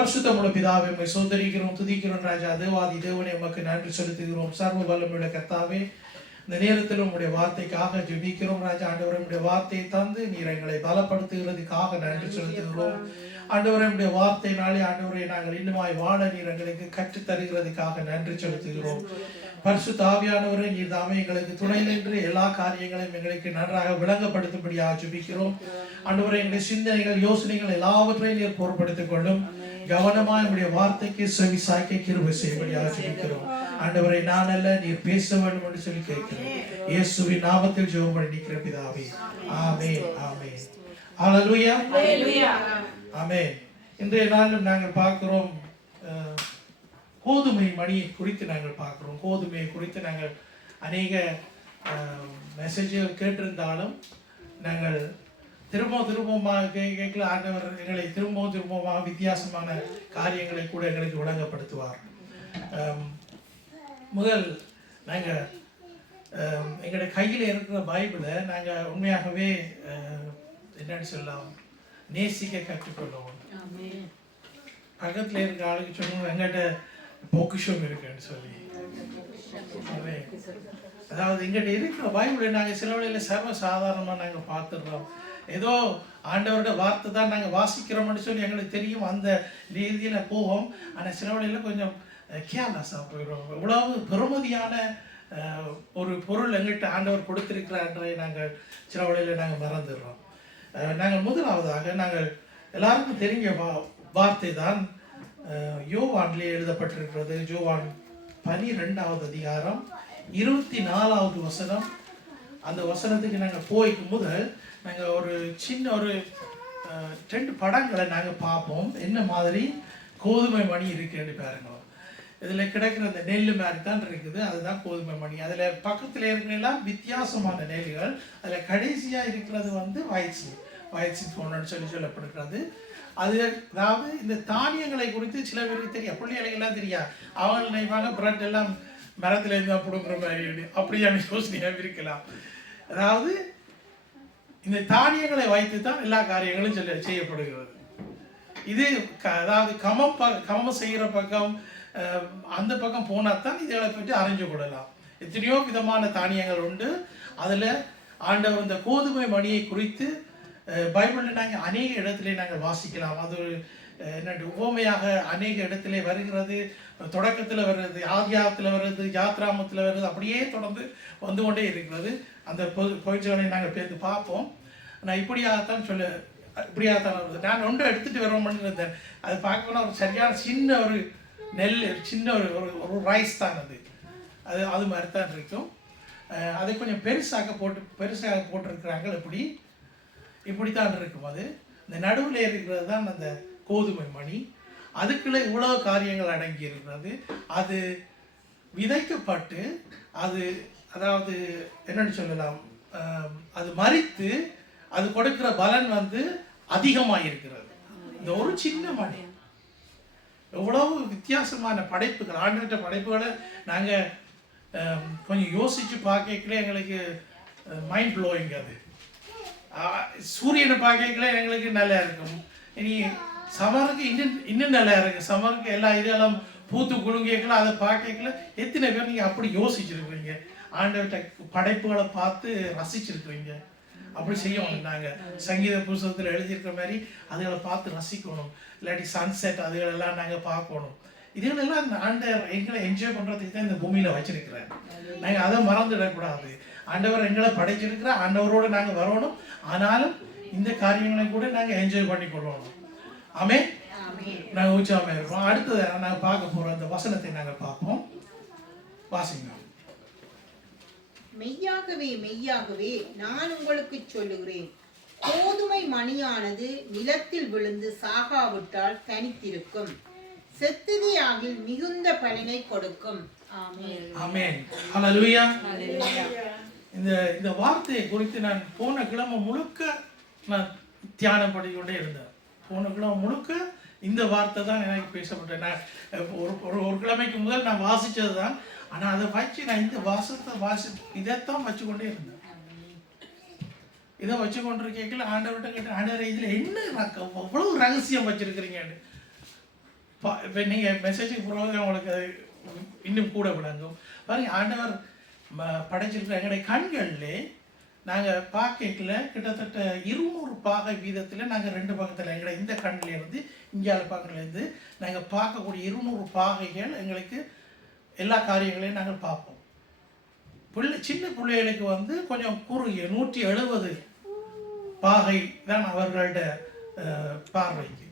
பரிசுத்தமுள்ள பிதாவே, உம்மை சோதரிக்கிறோம், துதிக்கிறோம் ராஜா. தேவாதி தேவனே, உமக்கு நன்றி செலுத்துகிறோம். சர்வ வல்லமையுள்ள கர்த்தாவே, இந்த நேரத்தில் உங்களுடைய வார்த்தைக்காக ஜெபிக்கிறோம் ராஜா. ஆண்டவரே, உங்களுடைய வார்த்தையை தந்து நீர் எங்களை பலப்படுத்துகிறதுக்காக நன்றி செலுத்துகிறோம். ஆண்டவரே, உங்களுடைய வார்த்தையினாலே ஆண்டவரே நாங்கள் இன்னுமாய் வாழ நீர் எங்களுக்கு கற்றுத் தருகிறதுக்காக நன்றி செலுத்துகிறோம். பரிசுத்த ஆவியானவரே, நீர் தாமே எங்களுக்கு துணை நின்று எல்லா காரியங்களையும் எங்களுக்கு நன்றாக விளங்கப்படுத்தும்படியாக ஜெபிக்கிறோம். ஆண்டவரே, எங்களுடைய சிந்தனைகள், யோசனைகள் எல்லாவற்றையும் நீர் பொறுப்படுத்திக் கொள்ளும். கவனமாய் உடைய வார்த்தைக்கு செவி சாய்க்க கிருபை செய்யும்படியாக ஜெபிக்கிறோம். ஆண்டவரை, நான் அல்ல, நீர் பேச வேண்டும் என்று சொல்லி கேட்கிறேன். இயேசுவின் நாமத்தில் ஜெபம் பண்ணி நிற்கிற பிதாவே, ஆமென், ஆமென். ஹல்லேலூயா, ஹல்லேலூயா, ஆமென். இன்றைய நாளில் நாங்கள் பார்க்கிறோம், கோதுமை மணியை குறித்து நாங்கள் பார்க்கிறோம். கோதுமையை குறித்து நாங்கள் அநேக மெசேஜ்கள் கேட்டிருந்தாலும் நாங்கள் திரும்பமாக கேட்கல. ஆண்டவர் எங்களை திரும்பமாக வித்தியாசமான காரியங்களை கூட எங்களுக்கு விளங்கப்படுத்துவார். முதல் நாங்கள் எங்களுடைய கையில் இருக்கிற பைபிளை நாங்கள் உண்மையாகவே என்னன்னு சொல்லலாம், நேசிக்க கற்றுக்கொள்ளவும். பக்கத்தில் இருக்கிற ஆளுக்கு சொல்லணும், எங்கிட்ட பொக்கிஷம் இருக்குன்னு சொல்லி. அதாவது எங்கிட்ட இருக்கிற பைபிளை நாங்கள் சில வேளையில் சர்வ சாதாரணமாக நாங்கள் பார்த்துடுறோம். ஏதோ ஆண்டவரோட வார்த்தை தான் நாங்கள் வாசிக்கிறோம்னு சொல்லி எங்களுக்கு தெரியும், அந்த ரீதியில் போவோம். ஆனால் சில வேளையில் கொஞ்சம் கேர்லெஸ்ஸாக போயிடுவோம். இவ்வளவு பெருமதியான ஒரு பொருள் எங்கிட்ட ஆண்டவர் கொடுத்திருக்கிறான்றதை நாங்கள் சில வேளையில் நாங்கள் மறந்துடுறோம். நாங்கள் முதலாவதாக நாங்கள் எல்லாருக்கும் தெரிஞ்ச வார்த்தை தான் யோவான்லே எழுதப்பட்டிருக்கிறது. யோவான் 12வது அதிகாரம் 24வது வசனம். அந்த வசனத்துக்கு நாங்கள் போய்க்கு முதல் நாங்கள் ஒரு சின்ன ஒரு 2 படங்களை நாங்கள் பார்ப்போம். என்ன மாதிரி கோதுமை மணி இருக்குன்னு பாருங்க. இதில் கிடைக்கிற அந்த நெல் மாதிரி தான் இருக்குது, அதுதான் கோதுமை மணி. அதில் பக்கத்தில் இருக்கிறதெல்லாம் வித்தியாசமான நெல்லுகள். அதில் கடைசியாக இருக்கிறது வந்து வயசு போனன்னு சொல்லப்படுகிறது. அது அதாவது இந்த தானியங்களை குறித்து சில பேருக்கு தெரியும், பிள்ளைகளுக்கெல்லாம் தெரியாது. அவங்க நினைப்பாங்க பிரெட் எல்லாம் மரத்தில் இருந்தால் பிடுங்குற மாதிரி, அப்படியான யோசனையாக இருக்கலாம். அதாவது இந்த தானியங்களை வைத்து தான் எல்லா காரியங்களும் செய்யப்படுகிறது. இது அதாவது கமம் செய்கிற பக்கம், அந்த பக்கம் போனால் தான் இதுகளை பற்றி அறிஞ்சு கொள்ளலாம். எத்தனையோ விதமான தானியங்கள் உண்டு. அதில் ஆண்டவர் இந்த கோதுமை மணியை குறித்து பைபிளில் நாங்கள் அநேக இடத்துல நாங்கள் வாசிக்கலாம். அது என்னென்று உவமையாக அநேக இடத்துல வருகிறது. தொடக்கத்தில் வருது, ஆதியாகத்தில் வருது, யாத்ராமத்தில் வருது, அப்படியே தொடர்ந்து வந்து கொண்டே இருக்கிறது. அந்த பொய்ச்சலை நாங்கள் பேருந்து பார்ப்போம். நான் இப்படியாகத்தான் இப்படியாகத்தான் வருது. நான் ஒன்றை எடுத்துகிட்டு வரோம்னு இருந்தேன். அது பார்க்கணுன்னா ஒரு சரியான சின்ன ஒரு நெல், சின்ன ஒரு ரைஸ் தான் அது மாதிரி தான் இருக்கும். அதை கொஞ்சம் பெருசாக போட்டிருக்கிறாங்க. இப்படித்தான் இருக்கும். அது இந்த நடுவில் இருக்கிறது தான் அந்த கோதுமை மணி. அதுக்குள்ள இவ்வளவு காரியங்கள் அடங்கி இருக்கிறது. அது விதைக்கப்பட்டு அது அதாவது என்னன்னு சொல்லலாம், அது மரித்து அது கொடுக்கிற பலன் வந்து அதிகமாக இருக்கிறது. இந்த ஒரு சின்ன மணி எவ்வளவு வித்தியாசமான படைப்புகள், ஆண்டவர்கிட்ட படைப்புகளை நாங்கள் கொஞ்சம் யோசித்து பார்க்கல எங்களுக்கு மைண்ட் ப்ளோயிங். அது சூரியனை பார்க்கல எங்களுக்கு நல்லா இருக்கும். இனி சமருக்கு இன்னும் நல்லா இருக்கு. சமருக்கு எல்லா இதெல்லாம் பூத்து குலுங்கிக்கலாம், அதை பார்க்கல எத்தனை பேர் நீங்கள் அப்படி யோசிச்சிருக்கிறீங்க, ஆண்டவர்கிட்ட படைப்புகளை பார்த்து ரசிச்சிருக்கிறீங்க. அப்படி செய்யணும். நாங்கள் சங்கீத புஸ்தகத்தில் எழுதியிருக்கிற மாதிரி அதுகளை பார்த்து ரசிக்கணும். இல்லாட்டி சன்செட் அதுகளெல்லாம் நாங்கள் பார்க்கணும். இதுகளெல்லாம் ஆண்டவர் எங்களை என்ஜாய் பண்ணுறதுக்கு தான் இந்த பூமியில் வச்சிருக்கிறேன். நாங்கள் அதை மறந்துடக்கூடாது. ஆண்டவர் எங்களை படைச்சிருக்கிற ஆண்டவரோடு நாங்கள் வரணும். ஆனாலும் இந்த காரியங்களை கூட நாங்கள் என்ஜாய் பண்ணி கொள்ளணும். ஆமென். நாங்கள் உற்சாகமாக இருக்கோம். அடுத்தது நாங்கள் பார்க்க போகிற அந்த வசனத்தை நாங்கள் பார்ப்போம். வாசிங்க. மெய்யாகவே மெய்யாகவே நான் உங்களுக்கு சொல்லுகிறேன், கோதுமை மணியானது நிலத்தில் விழுந்து சாகாவிட்டால் தனித்திருக்கும், செத்ததியாகில் மிகுந்த பலனை கொடுக்கும். ஆமென், ஆமென், ஹல்லேலூயா. இந்த வார்த்தையை குறித்து நான் போன கிழமை முழுக்க நான் தியானம் பண்ணிக்கொண்டே இருந்தேன். போன கிழமை முழுக்க இந்த வார்த்தை தான் எனக்கு பேசப்பட்டேன். நான் ஒரு கிழமைக்கு முதல் நான் வாசித்தது தான். ஆனால் அதை வச்சு நான் இந்த இதைத்தான் வச்சு கொண்டே இருந்தேன். இதை வச்சு கொண்டு கேட்கல. ஆண்டவர்கிட்ட கேட்டேன், ஆண்டவரை இதில் என்ன அவ்வளவு ரகசியம் வச்சிருக்கிறீங்கன்னு. இப்போ நீங்கள் மெசேஜுக்கு போகிறது உங்களுக்கு இன்னும் கூட விளங்கும். பாருங்க, ஆண்டவர் படைச்சிருக்கிற எங்களுடைய கண்களிலே நாங்கள் பார்க்கல கிட்டத்தட்ட 200 பாகை வீதத்தில் நாங்கள் 2 பக்கத்தில் எங்களை இந்த கண்ணிலேருந்து இந்தியாவில் பக்கத்துலேருந்து நாங்கள் பார்க்கக்கூடிய 200 பாகைகள் எங்களுக்கு எல்லா காரியங்களையும் நாங்கள் பார்ப்போம். சின்ன பிள்ளைகளுக்கு வந்து கொஞ்சம் குறுகிய 170 பாகை தான் அவர்களோட பார்வைக்கு.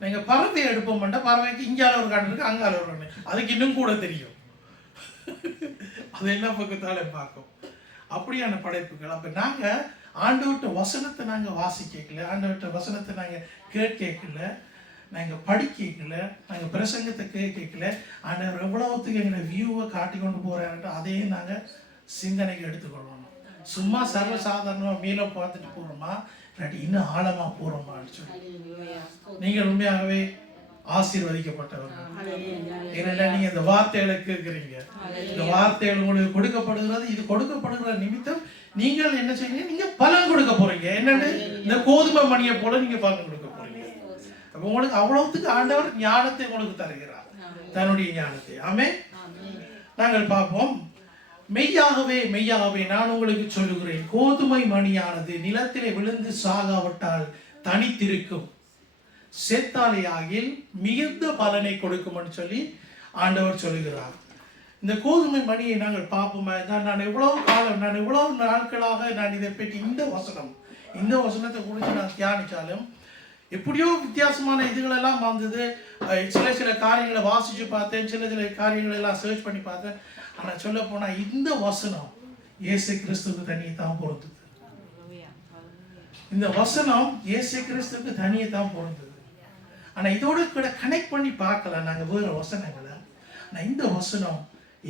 நீங்கள் பறவை எடுப்போம்னா பறவைக்கு இங்கால ஒரு கண் இருக்குது, அங்கால ஒரு கண், அதுக்கு இன்னும் கூட தெரியும். அது எல்லா பக்கத்தாலும் பார்க்கும். அப்படியான படைப்புகள். அப்போ நாங்கள் ஆண்டவர்கிட்ட வசனத்தை நாங்கள் வாசிக்கல, ஆண்டவர்கிட்ட வசனத்தை நாங்கள் கேட்கல, நாங்கள் படிக்கல, நாங்கள் பிரசங்கத்தை கேட்கல. ஆண்டவர் எவ்வளவுத்துக்கு எங்களை வியூவை காட்டி கொண்டு போகிறாருன்ட்டு அதையும் நாங்கள் சிந்தனைக்கு எடுத்துக்கொள்ளணும். சும்மா சர்வசாதாரணமாக மேலே பார்த்துட்டு போகிறோமா, இல்லாட்டி இன்னும் ஆழமாக போகிறோமான்னு சொல்லி நீங்கள் உண்மையாகவே ஆசீர்வதிக்கப்பட்டவர்கள். ஏன்னா நீங்க இந்த வார்த்தைகளை கேட்குறீங்க, இந்த வார்த்தைகள் உங்களுக்கு கொடுக்கப்படுகிறது. இது கொடுக்கப்படுகிற நிமித்தம் நீங்கள் என்ன செய்யுங்க, நீங்க பலன் கொடுக்க போறீங்க. என்னன்னு, இந்த கோதுமை மணியை போல நீங்க பலன் கொடுக்க போறீங்க. அப்ப உங்களுக்கு அவ்வளவுத்துக்கு ஆண்டவர் ஞானத்தை உங்களுக்கு தருகிறார், தன்னுடைய ஞானத்தை. ஆமென். நாங்கள் பார்ப்போம். மெய்யாகவே மெய்யாகவே நான் உங்களுக்கு சொல்லுகிறேன், கோதுமை மணியானது நிலத்திலே விழுந்து சாகாவிட்டால் தனித்திருக்கும், சேத்தாலையாகில் மிகுந்த பலனை கொடுக்கும்னு சொல்லி ஆண்டவர் சொல்லுகிறார். இந்த கோதுமை மணியை நாங்கள் பார்ப்போமா, நான் எவ்வளவு காலம், நான் எவ்வளவு நாட்களாக நான் இதை பற்றி இந்த வசனத்தை குறித்து நான் தியானித்தாலும் எப்படியோ வித்தியாசமான இதுகளெல்லாம் வந்தது. சில காரியங்களை வாசித்து பார்த்தேன், சில காரியங்களை எல்லாம் சர்ச் பண்ணி பார்த்தேன். ஆனால் சொல்ல போனால் இந்த வசனம் இயேசு கிறிஸ்துவுக்கு தனியை தான் பொறுத்தது. இந்த வசனம் இயேசு கிறிஸ்துவுக்கு தனியை தான் பொறுத்தது. ஆனால் இதோடு கூட கனெக்ட் பண்ணி பார்க்கலாம் நாங்கள் வேறு வசனங்களை. ஆனால் இந்த வசனம்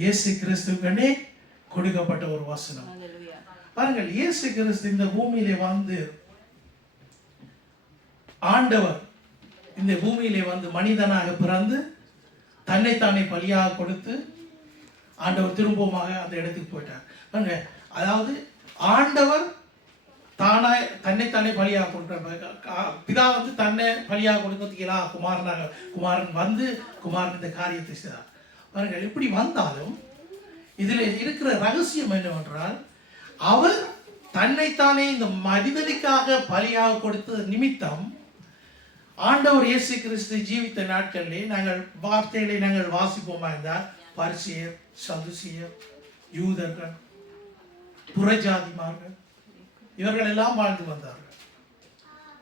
இயேசு கிறிஸ்துவுக்கே கொடுக்கப்பட்ட ஒரு வசனம். பாருங்கள், இயேசு கிறிஸ்து இந்த பூமியிலே வந்து, ஆண்டவர் இந்த பூமியிலே வந்து மனிதனாக பிறந்து தன்னைத்தானே பலியாக கொடுத்து ஆண்டவர் திரும்பமாக அந்த இடத்துக்கு போயிட்டார். பாருங்க, அதாவது ஆண்டவர் தானாய் தன்னைத்தானே பலியாக கொடுக்குற பிதா வந்து தன்னை பலியாக கொடுக்கிறதுக்கு எல்லாம் குமாரன் வந்து குமாரன் இந்த காரியத்தை செய்தார். பாருங்கள், இப்படி வந்தாலும் இதில் இருக்கிற ரகசியம் என்னவென்றால், அவர் தன்னைத்தானே இந்த மனிதனுக்காக பலியாக கொடுத்தது நிமித்தம் ஆண்டவர் இயேசு கிறிஸ்து ஜீவித்த நாட்களிலே நாங்கள் வார்த்தைகளை நாங்கள் வாசிப்போமா இருந்தால், பரிசேயர், சதுசேயர், யூதர்கள், புறஜாதிமார்கள் இவர்கள் எல்லாம் வாழ்ந்து வந்தார்கள்.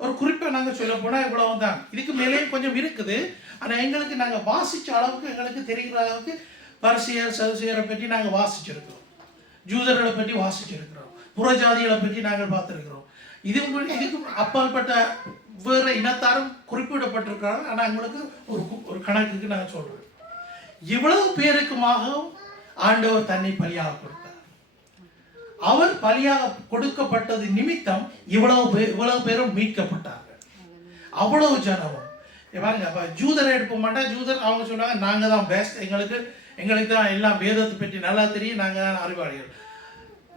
ஒரு குறிப்பை நாங்கள் சொல்ல போனால் இவ்வளவு தான். இதுக்கு மேலேயும் கொஞ்சம் இருக்குது. ஆனால் எங்களுக்கு நாங்கள் வாசித்த அளவுக்கு, எங்களுக்கு தெரிகிற அளவுக்கு பரிசேயர் சதுசேயரை பற்றி நாங்கள் வாசிச்சிருக்கிறோம், ஜூதர்களை பற்றி வாசிச்சிருக்கிறோம், புறஜாதிகளை பற்றி நாங்கள் பார்த்துருக்கிறோம். இதுக்கு அப்பாற்பட்ட வேறு இனத்தாரும் குறிப்பிடப்பட்டிருக்கிறாங்க. ஆனால் எங்களுக்கு ஒரு கணக்குக்கு நாங்கள் சொல்கிறோம், இவ்வளவு பேருக்குமாக ஆண்டவர் தன்னை பலியாக கொடுத்தார். அவர் பலியாக கொடுக்கப்பட்டது நிமித்தம் இவ்வளவு பேரும் மீட்கப்பட்டார்கள். அவ்வளவு ஜனமும் பாருங்க. அப்ப ஜூதரை எடுப்ப மாட்டா, ஜூதர் அவங்க சொன்னாங்க, நாங்க தான் பெஸ்ட், எங்களுக்கு தான் எல்லாம் வேதத்தை பற்றி நல்லா தெரியும், நாங்க தான் அறிவாளிகள்.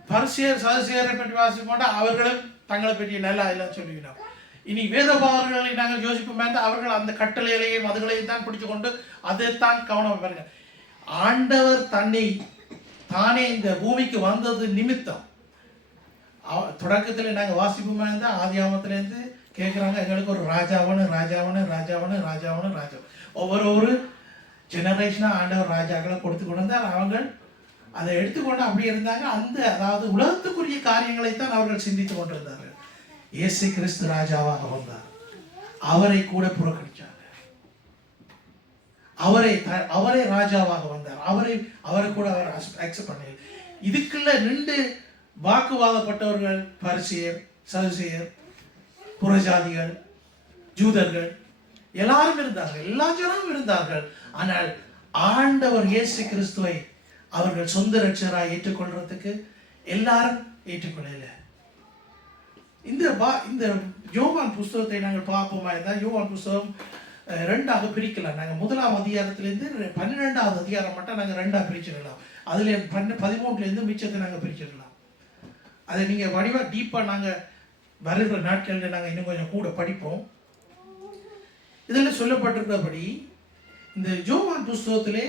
பரிசேயர் சதுசேயரை பற்றி வாசிப்போம்னா அவர்களும் தங்களை பற்றி நல்லா எல்லாம் சொல்லிக்கணும். இனி வேதபாரர்களை நாங்கள் யோசிப்போம், அவர்கள் அந்த கட்டளைகளையும் அதுகளையும் தான் பிடிச்சு கொண்டு அதைத்தான் கவனம். பாருங்க, ஆண்டவர் தானே இந்த பூமிக்கு வந்தது நிமித்தம். தொடக்கத்தில் நாங்கள் வாசிப்போமா இருந்தால் ஆதியாமத்திலேருந்து கேட்குறாங்க, எங்களுக்கு ஒரு ராஜாவனு. ஒவ்வொரு ஜெனரேஷனாக ஆண்டவர் ராஜாக்களை கொடுத்து கொண்டு வந்தார். அவங்க அதை எடுத்துக்கொண்டு அப்படி இருந்தாங்க. அதாவது உலகத்துக்குரிய காரியங்களை தான் அவர்கள் சிந்தித்து கொண்டிருந்தார்கள். இயேசு கிறிஸ்து ராஜாவாக வந்தார், அவரை கூட புறக்கணிச்சாங்க. அவரே ராஜாவாக வந்தார், அவரை கூட அவர் அக்செப்ட் பண்ணல. இதுக்குள்ள 2 வாக்குவாதப்பட்டவர்கள் பரிசேயர், சதுசேயர், புறஜாதிகள், ஜூதர்கள் எல்லாரும் இருந்தார்கள், எல்லா ஜனமும் இருந்தார்கள். ஆனால் ஆண்டவர் இயேசு கிறிஸ்துவை அவர்கள் சொந்த ரட்சகராய் ஏற்றுக்கொள்றதுக்கு எல்லாரும் ஏற்றுக்கொள்ளல. இந்த யோவான் புஸ்தகத்தை நாங்கள் பார்ப்போமா இருந்தால், யோவான் புஸ்தகம் 2ஆக பிரிக்கலாம். நாங்கள் 1ஆம் அதிகாரத்திலேருந்து 12ஆவது அதிகாரம் மட்டும் நாங்கள் 2ஆக பிரிச்சிடலாம். அதில் 13லேருந்து மிச்சத்தை நாங்கள் பிரிச்சிடலாம். அதை நீங்கள் வடிவாக டீப்பாக நாங்கள் வருகிற நாட்களில் நாங்கள் இன்னும் கொஞ்சம் கூட படிப்போம். இதில் சொல்லப்பட்டிருக்கிறபடி இந்த யோவான் புஸ்தகத்திலே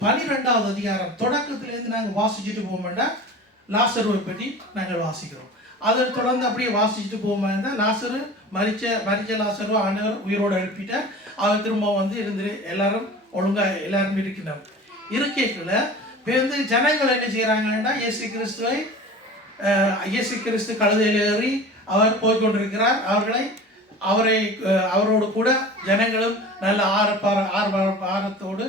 12வது அதிகாரம் தொடக்கத்திலேருந்து நாங்கள் வாசிச்சுட்டு போவோம்னா லாசருவை பற்றி நாங்கள் வாசிக்கிறோம். அதை தொடர்ந்து அப்படியே வாசிச்சுட்டு போவோம்னா லாசரு மரிச்ச லாசரு ஆண்டவர் உயிரோடு எழுப்பிட்டார். அவர் திரும்ப வந்து இருந்து எல்லாரும் ஒழுங்காக எல்லாரும் இருக்கிறார். இருக்கைக்குள்ள பேருந்து ஜனங்கள் என்ன செய்கிறாங்கன்னா இயேசு கிறிஸ்து கழுதையில் ஏறி அவர் போய்கொண்டிருக்கிறார். அவரோடு கூட ஜனங்களும் நல்ல ஆரத்தோடு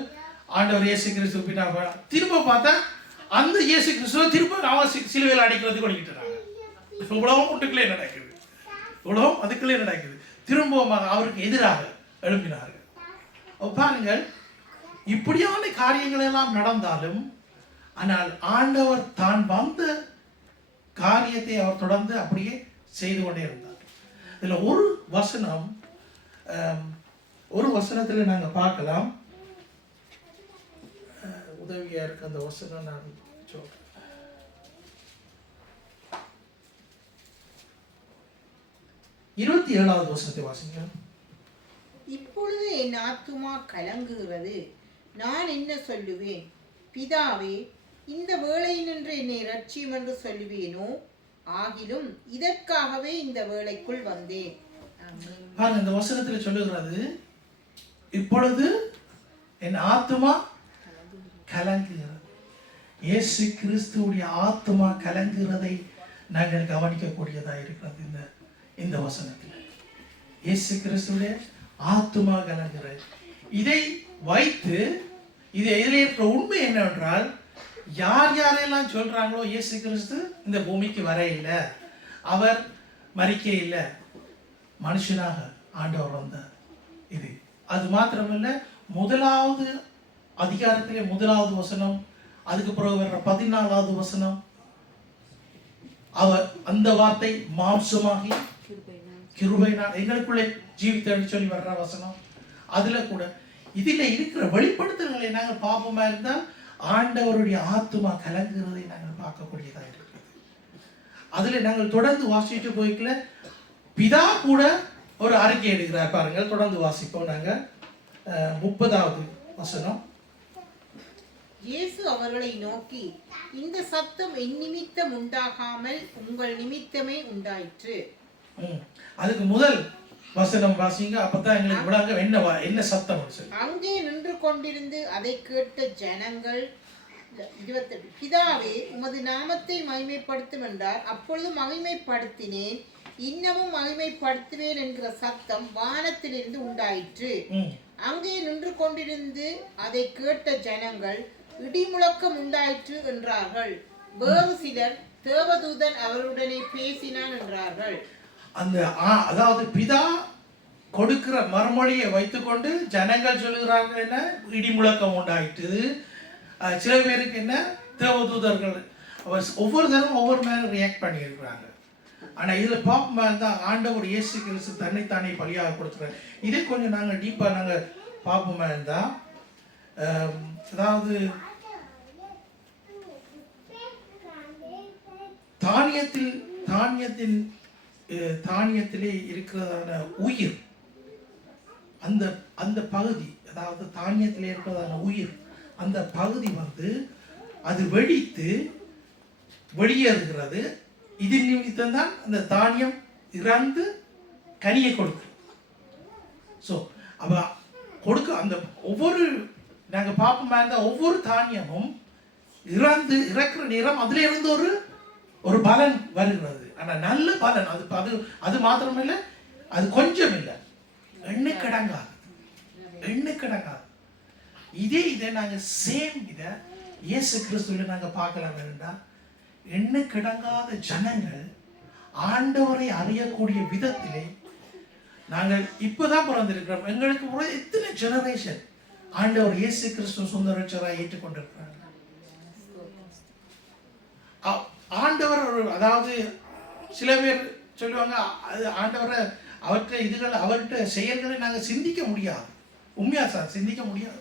ஆண்டவர் இயேசு கிறிஸ்து பின்னால் திரும்ப பார்த்தா அந்த இயேசு கிறிஸ்துவ திரும்ப அவன் சிலுவையில் அடிக்கிறதுக்கு ஒழிக்கிட்டுறாங்க. உலகம் ஒன்றுக்குள்ளே நடக்குது, உலகம் அதுக்குள்ளே நடக்குது. திரும்பவும் அவருக்கு எதிராக எழுப்பினார்கள். பாருங்கள், இப்படியான காரியங்கள் எல்லாம் நடந்தாலும் ஆனால் ஆண்டவர் தான் வந்த காரியத்தை அவர் தொடர்ந்து அப்படியே செய்து கொண்டே இருந்தார். இதில் ஒரு வசனத்தில் நாங்கள் பார்க்கலாம். உதவியா இருக்கு அந்த வசனம். நான் சொல்றேன். 27வது வசனத்தை வாசிங்க. இப்பொழுது என் ஆத்துமா கலங்குகிறது, நான் என்ன சொல்லுவேன்? பிதாவே, இந்த வேளையினின்று என்னை ரட்சியும் என்று சொல்லுவேனோ? ஆகிலும் இதற்காகவே இந்த வேளைக்குள் வந்தேன். பாருங்க, இந்த வசனத்தில் சொல்லுகிறது, இப்பொழுது என் ஆத்துமா கலங்குகிறது. இயேசு கிறிஸ்துவுடைய ஆத்துமா கலங்குறதை நாங்கள் கவனிக்கக்கூடியதாக இருக்கிறது. இந்த வசனத்தில் இயேசு கிறிஸ்துவுடைய ஆத்துமா கலங்குகிறது. இதை வைத்து இதில் இருக்கிற உண்மை என்னவென்றால், யாரெல்லாம் சொல்றாங்களோ இயேசு கிறிஸ்து இந்த பூமிக்கு வர இல்லை, அவர் மரிக்க இல்லை, மனுஷனாக ஆண்டவர் வந்தார். இது அது மாத்திரமல்ல, முதலாவது அதிகாரத்திலே 1வது வசனம், அதுக்கு பிறகு வர்ற 14வது வசனம், அவர் அந்த வார்த்தை மாம்சமாகி கிருபையினால் எங்களுக்குள்ளே ஜீவித்தன்னு சொல்லி வர்ற வசனம். அதுல கூட இதில் இருக்கிற வெளிப்படுத்தல்களை நாங்கள் பார்ப்போமா இருந்தால் ஆண்டவருடைய ஆத்துமா கலங்குறதை நாங்கள் பார்க்கக்கூடியதாக இருக்கிறது. அதுல நாங்கள் தொடர்ந்து வாசிட்டு போய்க்கல, பிதா கூட ஒரு அறிக்கை எடுக்கிறார். பாருங்கள், தொடர்ந்து வாசிப்போம். நாங்கள் 30வது வசனம். இயேசு அவர்களை நோக்கி, இந்த சத்தம் என் நிமித்தம் உண்டாகாமல் உங்கள் நிமித்தமே உண்டாயிற்று. அதுக்கு முதல் வசனம் வாசிங்க, அப்பதான் எங்களுக்கு விளங்க என்ன சத்தம். அங்கே நின்று கொண்டிருந்து அதை கேட்ட ஜனங்கள் 28, பிதாவே, உமது நாமத்தை மகிமைப்படுத்தும் என்றார். அப்பொழுது மகிமைப்படுத்தினேன், இன்னமும் மகிமைப்படுத்துவேன் என்கிற சத்தம் வானத்திலிருந்து உண்டாயிற்று. அங்கே நின்று கொண்டிருந்து அதை கேட்ட ஜனங்கள் இடிமுழக்கம் உண்டாயிற்று என்றார்கள். வேறு சிலர் தேவதூதன் அவருடனே பேசினான் என்றார்கள். அதாவது பிதா கொடுக்கிற மறுமொழியை வைத்துக்கொண்டு ஜனங்கள் சொல்லுகிறார்கள் என்ன, இடிமுழக்கம் உண்டாயிட்டு. சில பேருக்கு என்ன, தேவதூதர்கள் ஒவ்வொரு தரம் ஒவ்வொரு மேலும் ரியாக்ட் பண்ணியிருக்கிறாங்க. ஆனால் இதில் பார்ப்போமா இருந்தால் ஆண்டவர் இயேசு கிறிஸ்து தன்னைத்தானே பலியாக கொடுத்துறாரு. இதே கொஞ்சம் நாங்கள் டீப்பாக நாங்கள் பார்ப்போமா இருந்தால், அதாவது தானியத்திலே இருக்கிறதான உயிர், அந்த பகுதி, அதாவது தானியத்திலே இருக்கிறதான உயிர், அந்த பகுதி வந்து அது வெடித்து வெளியேறுகிறது. இது நிமித்தம் தான் அந்த தானியம் இறந்து கனியை கொடுக்கும். ஸோ அப்போ அந்த ஒவ்வொரு நாங்கள் பார்ப்போமா இருந்தால் ஒவ்வொரு தானியமும் இறக்குற நேரம் அதுல இருந்து ஒரு பலன் வருகிறது. ஆனால் நல்ல பலன். அது மாத்திரமில்லை, அது கொஞ்சம் இல்லை, எண்ணுக்கடங்காது. இதை நாங்கள் இதை இயேசு கிறிஸ்துவில் நாங்கள் பார்க்கலாம். வேண்டாம், எண்ணுக்கிடங்காத ஜனங்கள் ஆண்டவரை அறியக்கூடிய விதத்திலே நாங்கள் இப்பதான் பிறந்திருக்கிறோம். எங்களுக்கு ஒரு எத்தனை ஜெனரேஷன் ஆண்டவர் இயேசு கிறிஸ்து சொந்த ரட்சகராக ஏற்றுக்கொண்டிருக்கிறாங்க. ஆண்டவர் அதாவது சில பேர் சொல்லுவாங்க, அது ஆண்டவரை அவர்கிட்ட செயல்களை நாங்கள் சிந்திக்க முடியாது. உண்மையா சார், சிந்திக்க முடியாது.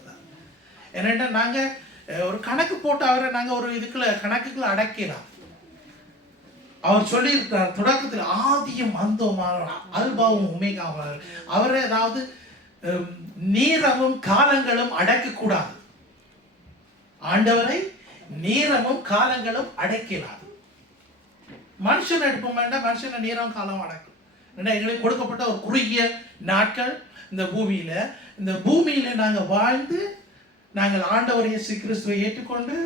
ஏன்னா நாங்கள் ஒரு கணக்கு போட்டு அவரை நாங்கள் ஒரு கணக்குக்குள்ள அடக்கலாம். அவர் சொல்லியிருக்கிறார் தொடக்கத்தில், ஆதியும் அந்தோமான அல்பாவும் உமேகாவார். அவரை அதாவது நேரமும் காலங்களும் அடக்கக்கூடாது. ஆண்டவரை நேரமும் காலங்களும் அடக்கலாது. மனுஷன் எடுப்போம் வேண்டாம், மனுஷனை நேரம் காலம் அடக்கும். ஏன்னா எங்களுக்கு கொடுக்கப்பட்ட ஒரு குறுகிய நாட்கள் இந்த பூமியில நாங்கள் வாழ்ந்து நாங்கள் ஆண்டவர் இயேசு கிறிஸ்துவை ஏற்றுக்கொண்டு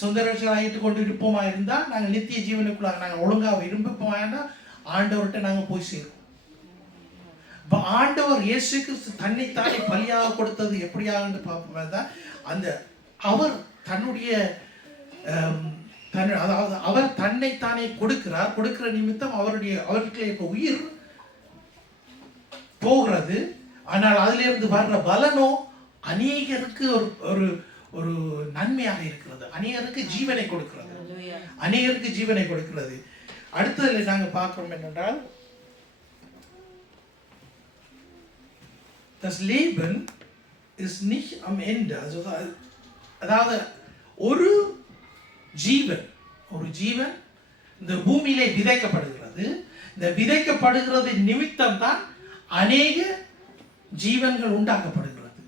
சொந்த ரட்சகராக ஏற்றுக்கொண்டு இருப்போமா இருந்தால் நாங்கள் நித்திய ஜீவனுக்குள்ளாக நாங்கள் ஒழுங்காக விரும்பிப்போமா இருந்தால் ஆண்டவர்கிட்ட நாங்கள் போய் சேருவோம். இப்போ ஆண்டவர் இயேசு கிறிஸ்து தன்னைத்தானே பலியாக கொடுத்தது எப்படியாகன்னு பார்ப்போம் தான் அந்த அவர் தன்னுடைய அதாவது அவர் தன்னைத்தானே கொடுக்கிற நிமித்தம் அவருக்கு இப்போ உயிர் போகிறது. ஆனால் அதிலிருந்து வர்ற பலனோ அநேகருக்கு ஒரு ஒரு நன்மையாக இருக்கிறது, அநேகருக்கு ஜீவனை கொடுக்கிறது. அடுத்ததுல நாங்கள் பார்க்கிறோம் என்னென்றால் das Leben ist nicht am Ende. அதாவது ஒரு ஜீவன் இந்த பூமியிலே விதைக்கப்படுகிறது. இந்த விதைக்கப்படுகிறது நிமித்தம் தான் அநேக ஜீவன்கள் உண்டாக்கப்படுகிறது.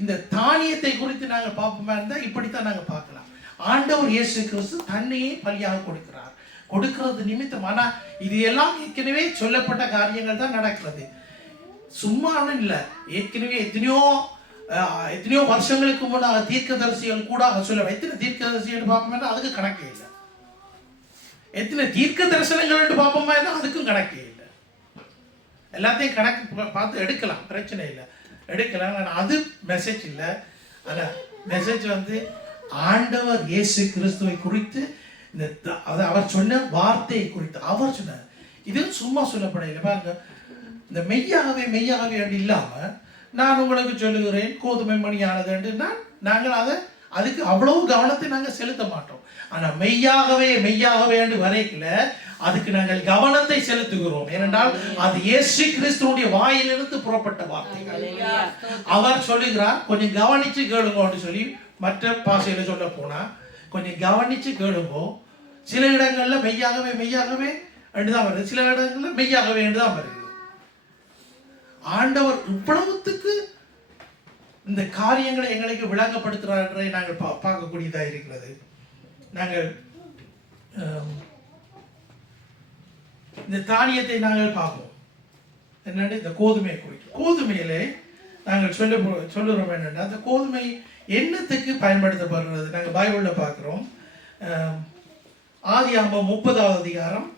இந்த தானியத்தை குறித்து நாங்கள் பார்ப்போமா இருந்தால் இப்படித்தான் நாங்கள் பார்க்கலாம். ஆண்டவர் இயேசு கிறிஸ்து தன்னையே பலியாக கொடுக்கிறது நிமித்தம். ஆனால் இது எல்லாம் ஏற்கனவே சொல்லப்பட்ட காரியங்கள் தான் நடக்கிறது, சும்மா இல்லை. ஏற்கனவே எத்தனையோ வருஷங்களுக்கு முன்னாக தீர்க்கதரிசிகள் கூட சொல்ல எத்தனை தீர்க்கதரிசிகள் பார்ப்போம்னா அதுக்கு கணக்கே இல்லை. எத்தனை தீர்க்க தரிசனங்கள் பார்ப்போமா இருந்தால் அதுக்கும் கணக்கே இல்லை. எல்லாத்தையும் கணக்கு பார்த்து எடுக்கலாம், பிரச்சனை இல்லை, எடுக்கலாம். ஆனால் அது மெசேஜ் இல்லை. ஆனால் மெசேஜ் ஆண்டவர் இயேசு கிறிஸ்துவை குறித்து அவர் சொன்ன வார்த்தையை குறித்து அவர் சொன்னார். இது சும்மா சொல்லப்படையில பாருங்க. இந்த மெய்யாகவே இல்லாமல் நான் உங்களுக்கு சொல்லுகிறேன் கோதுமை மணியானது நாங்கள் அதுக்கு அவ்வளவு கவனத்தை நாங்கள் செலுத்த மாட்டோம். ஆனால் மெய்யாகவே வரைக்கல அதுக்கு நாங்கள் கவனத்தை செலுத்துகிறோம். ஏனென்றால் அது இயேசு கிறிஸ்துவுடைய வாயிலிருந்து புறப்பட்ட வார்த்தைகள். அவர் சொல்லுகிறார் கொஞ்சம் கவனிச்சு கேளுங்கன்னு சொல்லி மற்ற பாஷையில சொல்ல போனா கொஞ்சம் கவனிச்சு கேளுங்கோ. சில இடங்கள்ல மெய்யாகவே என்றுதான் வருது, சில இடங்கள்ல மெய்யாகவே என்றுதான் வருது. ஆண்டவர் இவ்வளவுத்துக்கு இந்த காரியங்களை எங்களுக்கு விளங்கப்படுத்துறாரை நாங்கள் பார்க்கக்கூடியதாக இருக்கிறது. நாங்கள் இந்த தானியத்தை நாங்கள் பார்ப்போம். என்னென்னு இந்த கோதுமையை குறிக்கும். கோதுமையிலே நாங்கள் சொல்லுறோம் என்னென்னா அந்த கோதுமை என்னத்துக்கு பயன்படுத்தப்படுறது நாங்கள் பைபிளில் பார்க்குறோம். ஆதியாகமம் 30வது அதிகாரம்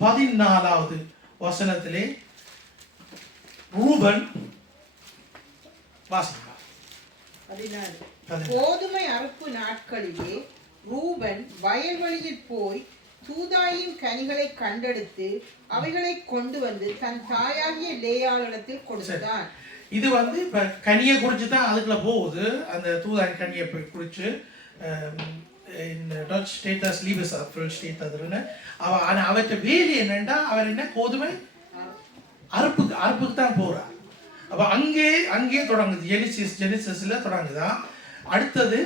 14வது வசனத்திலே ரூபன் வாசிப்பார். கோதுமை அறுப்பு நாட்களிலே ரூபன் வயல்வெளியில் போய் தூதாயின் கனிகளை கண்டெடுத்து அவைகளை கொண்டு வந்து தன் தாயாகிய லேயாளிடத்தில் கொடுத்தான். இது இப்ப கனியை குறிச்சு தான் அதுக்குள்ள போகுது. அந்த தூதாயின் கனியை குறிச்சு Dutch steht das Liebesapfel steht da drin. Aber அவற்றை வேலி என்னண்டா அவர் என்ன கோதுமை அறுப்புக்கு தான் போறார். அப்ப அங்கே தொடங்குது. ஜெனிசிஸ்ல தொடங்குதான். அடுத்தது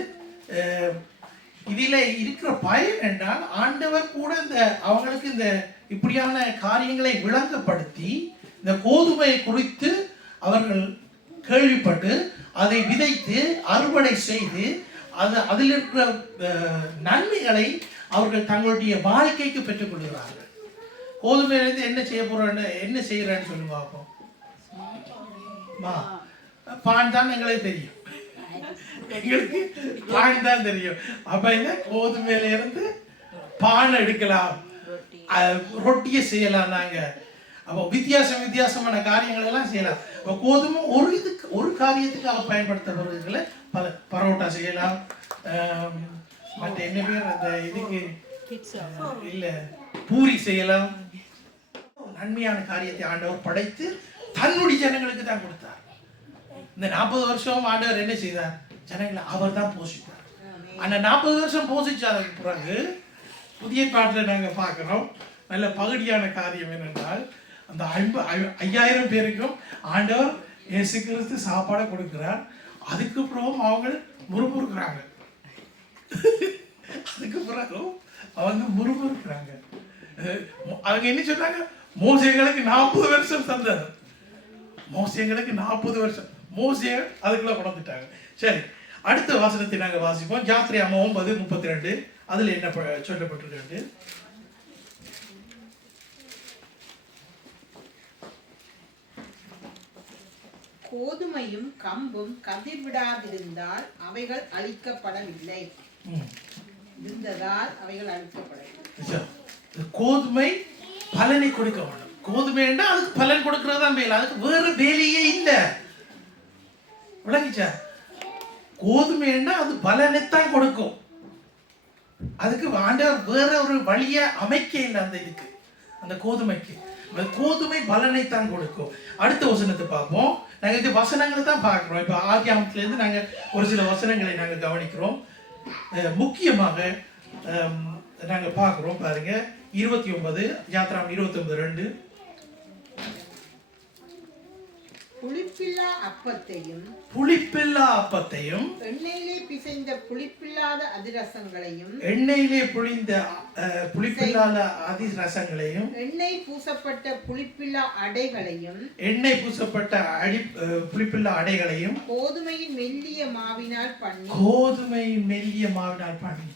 இதில் இருக்கிற பயன் என்றால் ஆண்டவர் கூட அவங்களுக்கு இந்த இப்படியான காரியங்களை விளங்கப்படுத்தி இந்த கோதுமையை குறித்து அவர்கள் கேள்விப்பட்டு அதை விதைத்து அறுவடை செய்து அதில் இருக்கிற நன்மைகளை அவர்கள் தங்களுடைய வாழ்க்கைக்கு பெற்றுக் கொள்கிறார்கள். கோதுமையிலிருந்து என்ன செய்யறேன்னு சொல்லி பார்ப்போம். பான் தான் எங்களுக்கு தெரியும், எங்களுக்கு பான் தான் தெரியும். அப்ப என்ன கோதுமையில இருந்து பான் எடுக்கலாம், ரொட்டியை செய்யலாம். நாங்க அப்போ வித்தியாசமான காரியங்கள் எல்லாம் செய்யலாம். இப்போ கோதுமை ஒரு காரியத்துக்காக பயன்படுத்தப்படுறதுல பல பரோட்டா செய்யலாம், மற்ற என்ன பேர் அந்த இதுக்கு இல்ல பூரி செய்யலாம். நன்மையான காரியத்தை ஆண்டவர் படைத்து தன்னுடைய ஜனங்களுக்கு தான் கொடுத்தார். இந்த 40 வருஷம் ஆண்டவர் என்ன செய்தார்? ஜனங்களை அவர் தான் போஷித்தார். அந்த 40 வருஷம் போஷிச்சதுக்கு பிறகு புதிய பாட்டில் நாங்கள் பார்க்குறோம் நல்ல பகுதியான காரியம் என்னென்றால் அந்த 5000 பேருக்கும் ஆண்டவர் இயேசு கிறிஸ்து சாப்பாடை கொடுக்கிறார். அதுக்கு பிறகும் அவங்க முறுமுறுக்கிறாங்க. அதுக்கு பிறகும் அவங்க முறுமுறுக்கிறாங்க. அவங்க என்ன சொன்னாங்க? மோசேகளுக்கு 40 வருஷம் தந்தார். மோசேங்களுக்கு 40 வருஷம். மோசே அதுக்குள்ள கொண்டுட்டாங்க. சரி, அடுத்த வசனத்தை நாங்கள் வாசிப்போம். யாத்திரையாகமம் 9:32. அதில் என்ன சொல்லப்பட்டிருக்கு? கோதுமையும் கம்பும் கதிர் விடாதிருந்தால் அவைகள் அழிக்கப்படவில்லை, இருந்ததால் அவைகள் அழிக்கப்படவில்லை. கோதுமை பலனை கொடுக்க வேண்டும். கோதுமைன்னா அதுக்கு பலன் கொடுக்கறதா மேல, அதுக்கு வேற வேலையே இல்லை. விளங்கிச்சா? கோதுமைன்னா அது பலனைத்தான் கொடுக்கும். அதுக்கு ஆண்டவர் வேற ஒரு வழியை அமைக்க இல்லை அந்த இதுக்கு, அந்த கோதுமைக்கு. கோதுமை பலனைத்தான் கொடுக்கும். அடுத்த வசனத்தை பார்ப்போம். நாங்கள் இந்த வசனங்களை தான் பார்க்குறோம். இப்போ ஆதியாகமத்திலேருந்து நாங்கள் ஒரு சில வசனங்களை நாங்கள் கவனிக்கிறோம். முக்கியமாக நாங்கள் பார்க்குறோம். பாருங்க, 29 யாத்திராகமம் 29:2. புளிப்பில்லா அப்பத்தையும் எண்ணெயிலே பிசைந்த புளிப்பில்லாத அதிரசங்களையும் எண்ணெய் பூசப்பட்ட புளிப்பில்லா அடைகளையும் கோதுமையின் மெல்லிய மாவினால் பண்ணி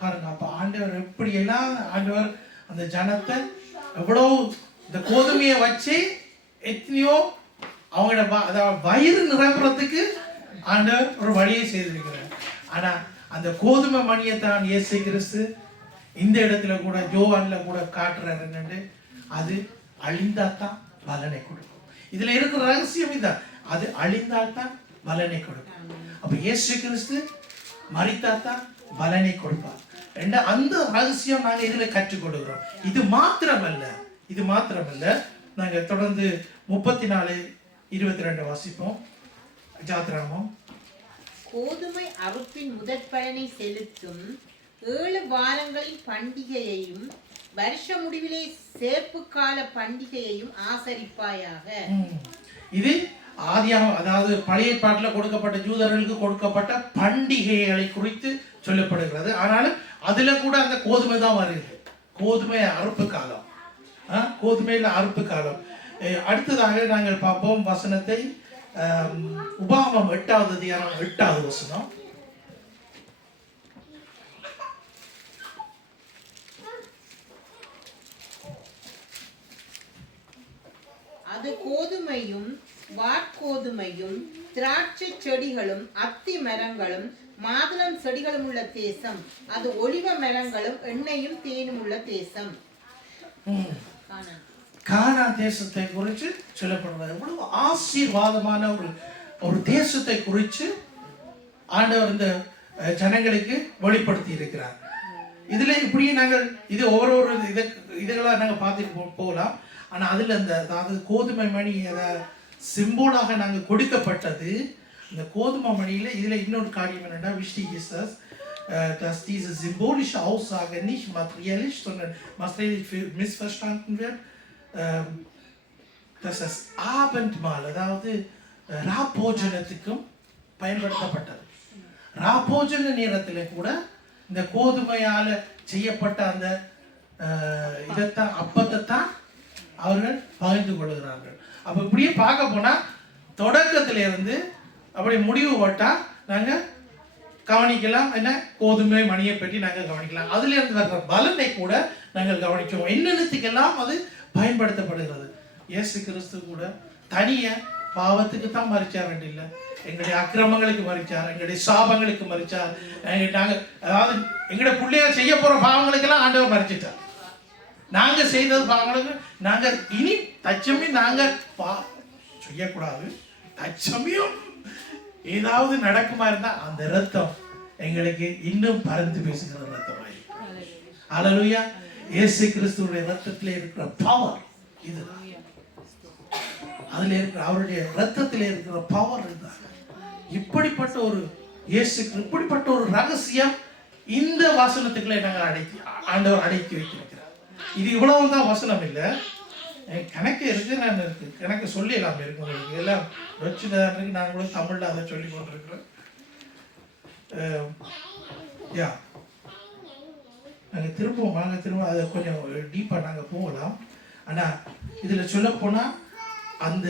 பாருங்க. அப்ப ஆண்டவர் எப்படி எல்லாம் ஆண்டவர் அந்த ஜனத்தை எவ்வளவு இந்த கோதுமையை வச்சு எத்தனையோ அவங்களோட வயிறு நிரப்புறதுக்கு ஆண்டவர் ஒரு வழியை செய்திருக்கிறார். ஆனா அந்த கோதுமை மணியை தான் இயேசு கிறிஸ்து இந்த இடத்துல கூட யோவான்ல கூட காட்டுறாரு. என்னன்னு, அது அழிந்தாத்தான் பலனை கொடுக்கும். இதுல இருக்கிற ரகசியம் இதான், அது அழிந்தால்தான் பலனை கொடுக்கும். அப்ப இயேசு கிறிஸ்து மரித்தாத்தான் பலனை கொடுப்பார். அந்த ரகசியம் நாங்க இதுல கற்றுக் கொடுக்கிறோம். இது மாத்திரமல்ல நாங்க தொடர்ந்து 34:22 வாசிப்போம். யாத்திராகமம். கோதுமை அறுப்பின் முதற் பலனை செலுத்தும் 7 வாரங்களின் பண்டிகையையும் வருஷ முடிவிலே சேப்பு கால பண்டிகையையும் ஆசரிப்பாயாக. இது ஆதியாகமம், அதாவது பழைய ஏற்பாட்டில் கொடுக்கப்பட்ட யூதர்களுக்கு கொடுக்கப்பட்ட பண்டிகைகளை குறித்து சொல்லப்படுகிறது. ஆனாலும் அதுல கூட அந்த கோதுமை தான் வருது. கோதுமை அறுப்பு காலம், கோதுமையில அறுப்பு காலம். அடுத்ததாக நாங்கள் பார்ப்போம் வசனத்தை. உபாகமம் 8வது அதிகாரம் 8வது வசனம். அது கோதுமையும் வாற்கோதுமையும் திராட்சை செடிகளும் அத்தி மரங்களும் மாதுளம் செடிகளும் உள்ள தேசம். அது ஒலிவ மரங்களும் எண்ணெயும் தேனும் உள்ள தேசம். கானான் தேசத்தை குறித்து சொல்லப்படுவது. எவ்வளவு ஆசீர்வாதமான ஒரு தேசத்தை குறித்து ஆண்டவர் இந்த ஜனங்களுக்கு வெளிப்படுத்தி இருக்கிறார். இதுல இப்படியே நாங்கள் இது ஒவ்வொரு இதெல்லாம் நாங்கள் பார்த்துட்டு போகலாம். ஆனா அதுல அதாவது கோதுமை மணி சிம்போலாக நாங்கள் கொடுக்கப்பட்டது. இந்த கோதுமை மணியில இதுல இன்னொரு காரியம் என்னன்னா, wichtig ist das, dass diese symbolische Aussage nicht materiell, sondern materiell missverstanden wird, dass das Abendmahl, அதாவது ராபோஜனத்துக்கும் பயன்படுத்தப்பட்டது. ராபோஜன நேரத்தில் கூட இந்த கோதுமையால செய்யப்பட்ட அந்த இதைத்தான் அப்பத்தை தான் அவர்கள் பகிர்ந்து கொள்கிறார்கள். அப்போ இப்படியே பார்க்க போனா தொடக்கத்திலிருந்து அப்படி முடிவு போட்டா நாங்கள் கவனிக்கலாம். என்ன, கோதுமை மணியை பற்றி நாங்கள் கவனிக்கலாம். அதுல இருந்து வர்ற பலனை கூட நாங்கள் கவனிச்சோம். என்னென்னத்துக்கெல்லாம் அது பயன்படுத்தப்படுகிறது. இயேசு கிறிஸ்து கூட தனிய பாவத்துக்கு தான் மரிச்சார் வேண்டியில்லை, எங்களுடைய அக்கிரமங்களுக்கு மரிச்சார், எங்களுடைய சாபங்களுக்கு மரிச்சார். நாங்கள் அதாவது எங்களுடைய பிள்ளைகள் செய்ய போற பாவங்களுக்கெல்லாம் ஆண்டவர் மரிச்சிட்டார். நாங்க செய்தது பாவங்களுக்கு நாங்கள் இனி தச்சமயம் நாங்கள் செய்யக்கூடாது. தச்சமயம் ஏதாவது நடக்குமா இருந்தா அந்த ரத்தம் எங்களுக்கு இன்னும் பறந்து பேசுகிற ரத்தமாய். அல்லேலூயா. இயேசு கிறிஸ்துவுடைய ரத்தத்திலே இருக்கிற பவர் இதுதான். அதுல இருக்கிற அவருடைய ரத்தத்திலே இருக்கிற பவர் இதுதான். இப்படிப்பட்ட ஒரு இயேசு, இப்படிப்பட்ட ஒரு ரகசியம் இந்த வசனத்துக்குள்ளே நாங்கள் ஆண்டவர் அடக்கி வைத்திருக்கிறார். இது இவ்வளவுதான் வசனம் இல்லை, கணக்கு இருக்கு. நான் கணக்கு சொல்லிடலாம் இருக்கு உங்களுக்கு எல்லாம் வச்சுதான் இருக்கு. நான் கூட தமிழ்ல அதை சொல்லி கொண்டிருக்கிறேன். நாங்கள் திரும்ப அதை கொஞ்சம் டீப்பாக நாங்கள் போகலாம். ஆனால் இதில் சொல்ல போனால் அந்த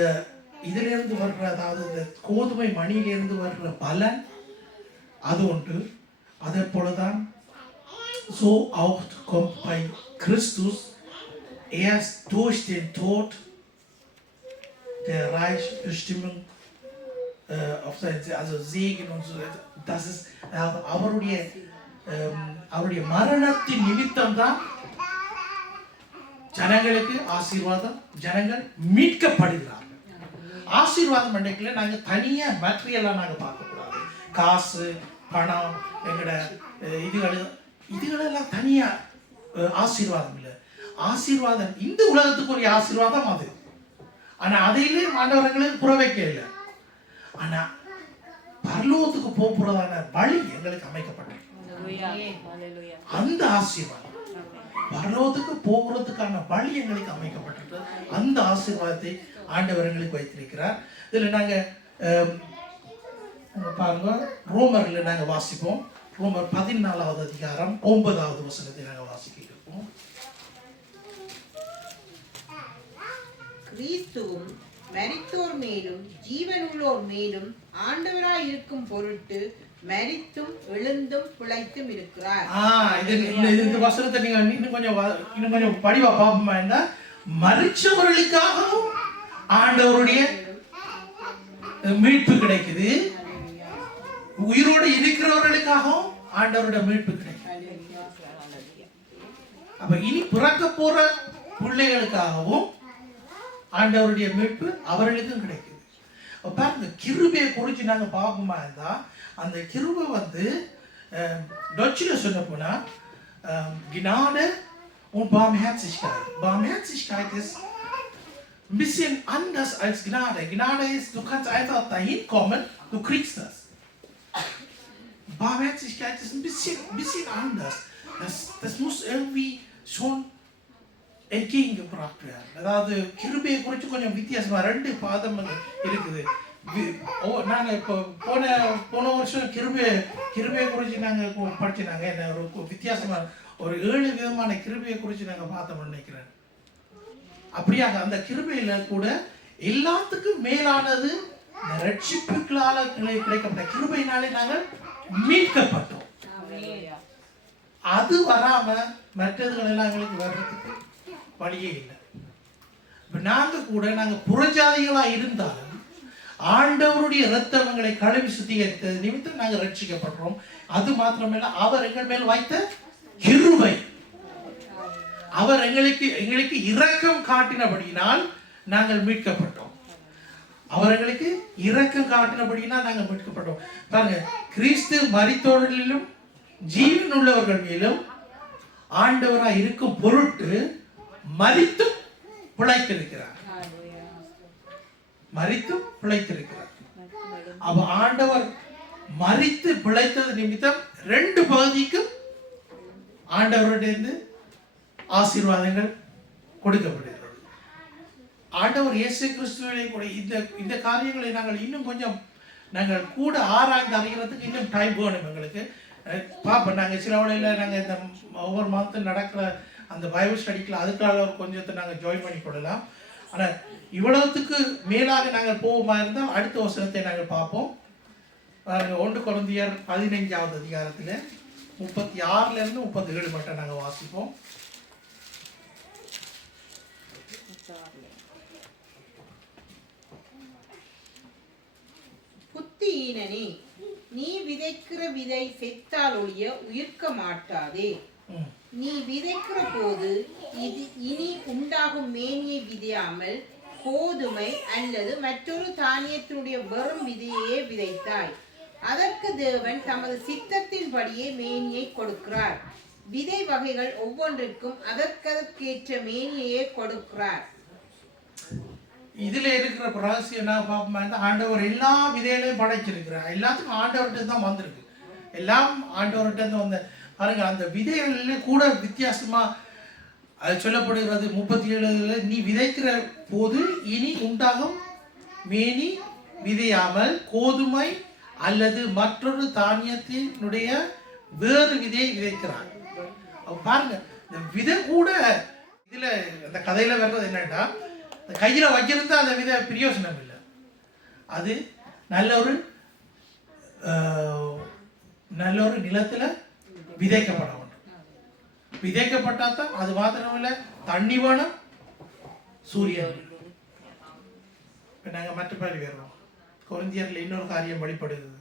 இதிலிருந்து வர்ற, அதாவது இந்த கோதுமை மணியிலிருந்து வர்ற பலன் அது உண்டு. அதே போலதான் so auch kommt bei Christus erst durch den Tod der Reichbestimmung auf sein, also Segen und so. Das ist அவருடைய மரணத்தின் நிமித்தம் தான் ஜனங்களுக்கு ஆசீர்வாதம், ஜனங்கள் மீட்கப்படுகிறார்கள். ஆசீர்வாதம் அன்றைக்குள்ள நாங்கள் தனியாக மெட்டீரியலாக நாங்கள் பார்க்கக்கூடாது. காசு, பணம், எங்களோட இதுகளெல்லாம் தனியாக ஆசீர்வாதம் இல்லை. ஆசீர்வாதம் இந்த உலகத்துக்குரிய ஆசீர்வாதம் அது. ஆனால் அதையிலே ஆண்டவர்களுக்கு புற வைக்க இல்லை. ஆனால் பரலோகத்துக்கு போகிறதான வழி எங்களுக்கு அமைக்கப்பட்டது. அந்த ஆசீர்வாதம் பரலோகத்துக்கு போகிறதுக்கான வழி எங்களுக்கு அமைக்கப்பட்டிருக்கிறது. அந்த ஆசீர்வாதத்தை ஆண்டவர் எங்களுக்கு வைத்திருக்கிறார். இதில் நாங்கள் பாருங்க, ரோமர்ல நாங்கள் வாசிப்போம். ரோமர் 14வது அதிகாரம் 9வது வசனத்தை நாங்கள் வாசிக்க இருப்போம். கிறிஸ்துவும் மரித்தோர் மேலும் ஜீவனுள்ளோர் மேலும் ஆண்டவராய் இருக்கும் பொருட்டு மரித்தும் எழுந்தும் பிழைத்தும் இருக்கிறார். இந்த வசனத்தை நீங்க இன்னும் கொஞ்சம் படிவா பார்ப்போமா இருந்தா, மரிச்சவர்களுக்காகவும் ஆண்டவருடைய மீட்பு கிடைக்குது, உயிரோடு இருக்கிறவர்களுக்காகவும் ஆண்டவருடைய மீட்பு கிடைக்குது. அப்ப இனி பிறக்க போற பிள்ளைகளுக்காகவும் ஆண்டவருடைய மீட்பு அவர்களுக்கும் கிடைக்குது. பாருங்க, கிருபையை குறித்து நாங்க பார்ப்போமா இருந்தா, அந்த கிருபை வந்து டச்சில் சொல்ல போனா Gnade und Barmherzigkeit. Barmherzigkeit ist ein bisschen anders als Gnade. Gnade ist, du kannst einfach dahin kommen, du kriegst das. Barmherzigkeit ist ein bisschen anders. Das muss irgendwie schon entgegengebracht werden. அதாவது கிருபையை குறித்து கொஞ்சம் வித்தியாசமா ரெண்டு பாதம் இருக்குது. நாங்கள் இப்போ போன வருஷம் கிருபையை குறித்து நாங்கள் படிச்சுனாங்க. என்ன ஒரு வித்தியாசமான ஒரு 7 விதமான கிருபையை குறித்து நாங்கள் பார்த்தோம்னு நினைக்கிறேன். அப்படியாக அந்த கிருபையில கூட எல்லாத்துக்கும் மேலானது ரட்சிப்புகளால் கிடைக்கப்பட்ட கிருபையினாலே நாங்கள் மீட்கப்பட்டோம். அது வராம மற்றதுகள் எல்லாம் எங்களுக்கு வர்றதுக்கு வழியே இல்லை. இப்போ நாங்கள் புறஜாதிகளாக இருந்தாலும் ஆண்டவருடைய இரத்தங்களை கழுவி சுத்திகரித்தது நிமித்தம் நாங்கள் ரட்சிக்கப்படுறோம். அது மாத்திரமல்ல, அவர் எங்கள் மேல் வைத்த கிருபை, அவர் எங்களுக்கு இரக்கம் காட்டினபடியினால் நாங்கள் மீட்கப்பட்டோம். அவர் எங்களுக்கு இரக்கம் காட்டினபடியினால் நாங்கள் மீட்கப்பட்டோம். பாருங்க, கிறிஸ்து மரித்தோரிலும் ஜீவன் உள்ளவர்கள் மேலும் ஆண்டவராய் இருக்கும் பொருட்டு மரித்தும் பிழைத்திருக்கிறார். மரித்தும் பிழைத்திருக்கிறார். அப்ப ஆண்டவர் மரித்து பிழைத்தது நிமித்தம் 2 பகுதிக்கும் ஆண்டவருடைய ஆசீர்வாதங்கள் கொடுக்கப்படுகிறது. ஆண்டவர் இயேசு கிறிஸ்துவிலே கூட இந்த காரியங்களை நாங்கள் இன்னும் கொஞ்சம் கூட ஆராய்ந்து அறிகிறதுக்கு இன்னும் டைம் வேணும் எங்களுக்கு. பார்ப்போம், நாங்கள் சில வேளையில் நாங்கள் இந்த ஒவ்வொரு மாதத்தில் நடக்கிற அந்த பைபிள் ஸ்டடிக்கில் அதுக்காக ஒரு கொஞ்சத்தை நாங்கள் ஜாயின் பண்ணி கொள்ளலாம். ஆனால் இவ்வளவுக்கு மேலாக நாங்கள் போவோமா இருந்தால் அடுத்த வசனத்தை நாங்கள் பார்ப்போம். 1 கொரிந்தியர் 15வது அதிகாரத்தில் 36லேருந்து 37 மட்டும் நாங்கள் வாசிப்போம். புத்தியீனனே, நீ விதைக்கிற விதை செத்தால் ஒழிய உயிர்க்க மாட்டாதே. நீ விதைக்கிற போது இனி உண்டாகும் மேனியை விதையாமல் கோதுமை அல்லது மற்றொரு தானியத்தினுடைய வெறும் விதையே விதைத்தாய். அதற்கு தேவன் தமது சித்தத்தின்படியே மேனியை கொடுக்கிறார். விதை வகைகள் ஒவ்வொன்றிற்கும் அதற்கேற்ற மேனியையே கொடுக்கிறார். இதுல இருக்கிற ரகசியம் என்ன பார்ப்போமா, ஆண்டவர் எல்லா விதைகளையும் படைச்சிருக்கிறார். எல்லாத்துக்கும் ஆண்டவர்கிட்ட தான் வந்திருக்கு. எல்லாம் ஆண்டவர்கிட்ட இருந்து வந்த பாருங்க. அந்த விதைகள்ல கூட வித்தியாசமா அது சொல்லப்படுகிறது. 37 நீ விதைக்கிற போது இனி உண்டாகும் மேனி விதையாமல் கோதுமை அல்லது மற்றொரு தானியத்தினுடைய வேறு விதையை விதைக்கிறார். பாருங்க, இந்த விதை கூட இதுல அந்த கதையில வர்றது என்னன்னா, கையில் வச்சிருந்தா அந்த வித பிரயோசனம் இல்லை. அது நல்ல ஒரு நிலத்தில் விதைக்கப்பட வேண்டும். விதைக்கப்பட்டால் தான் அது மாத்திரமில்லை, தண்ணி வேணும், சூரியன். இப்போ நாங்கள் மற்ற மாதிரி வருவோம். கொரிந்தியரில் இன்னொரு காரியம் வெளிப்படுகிறது.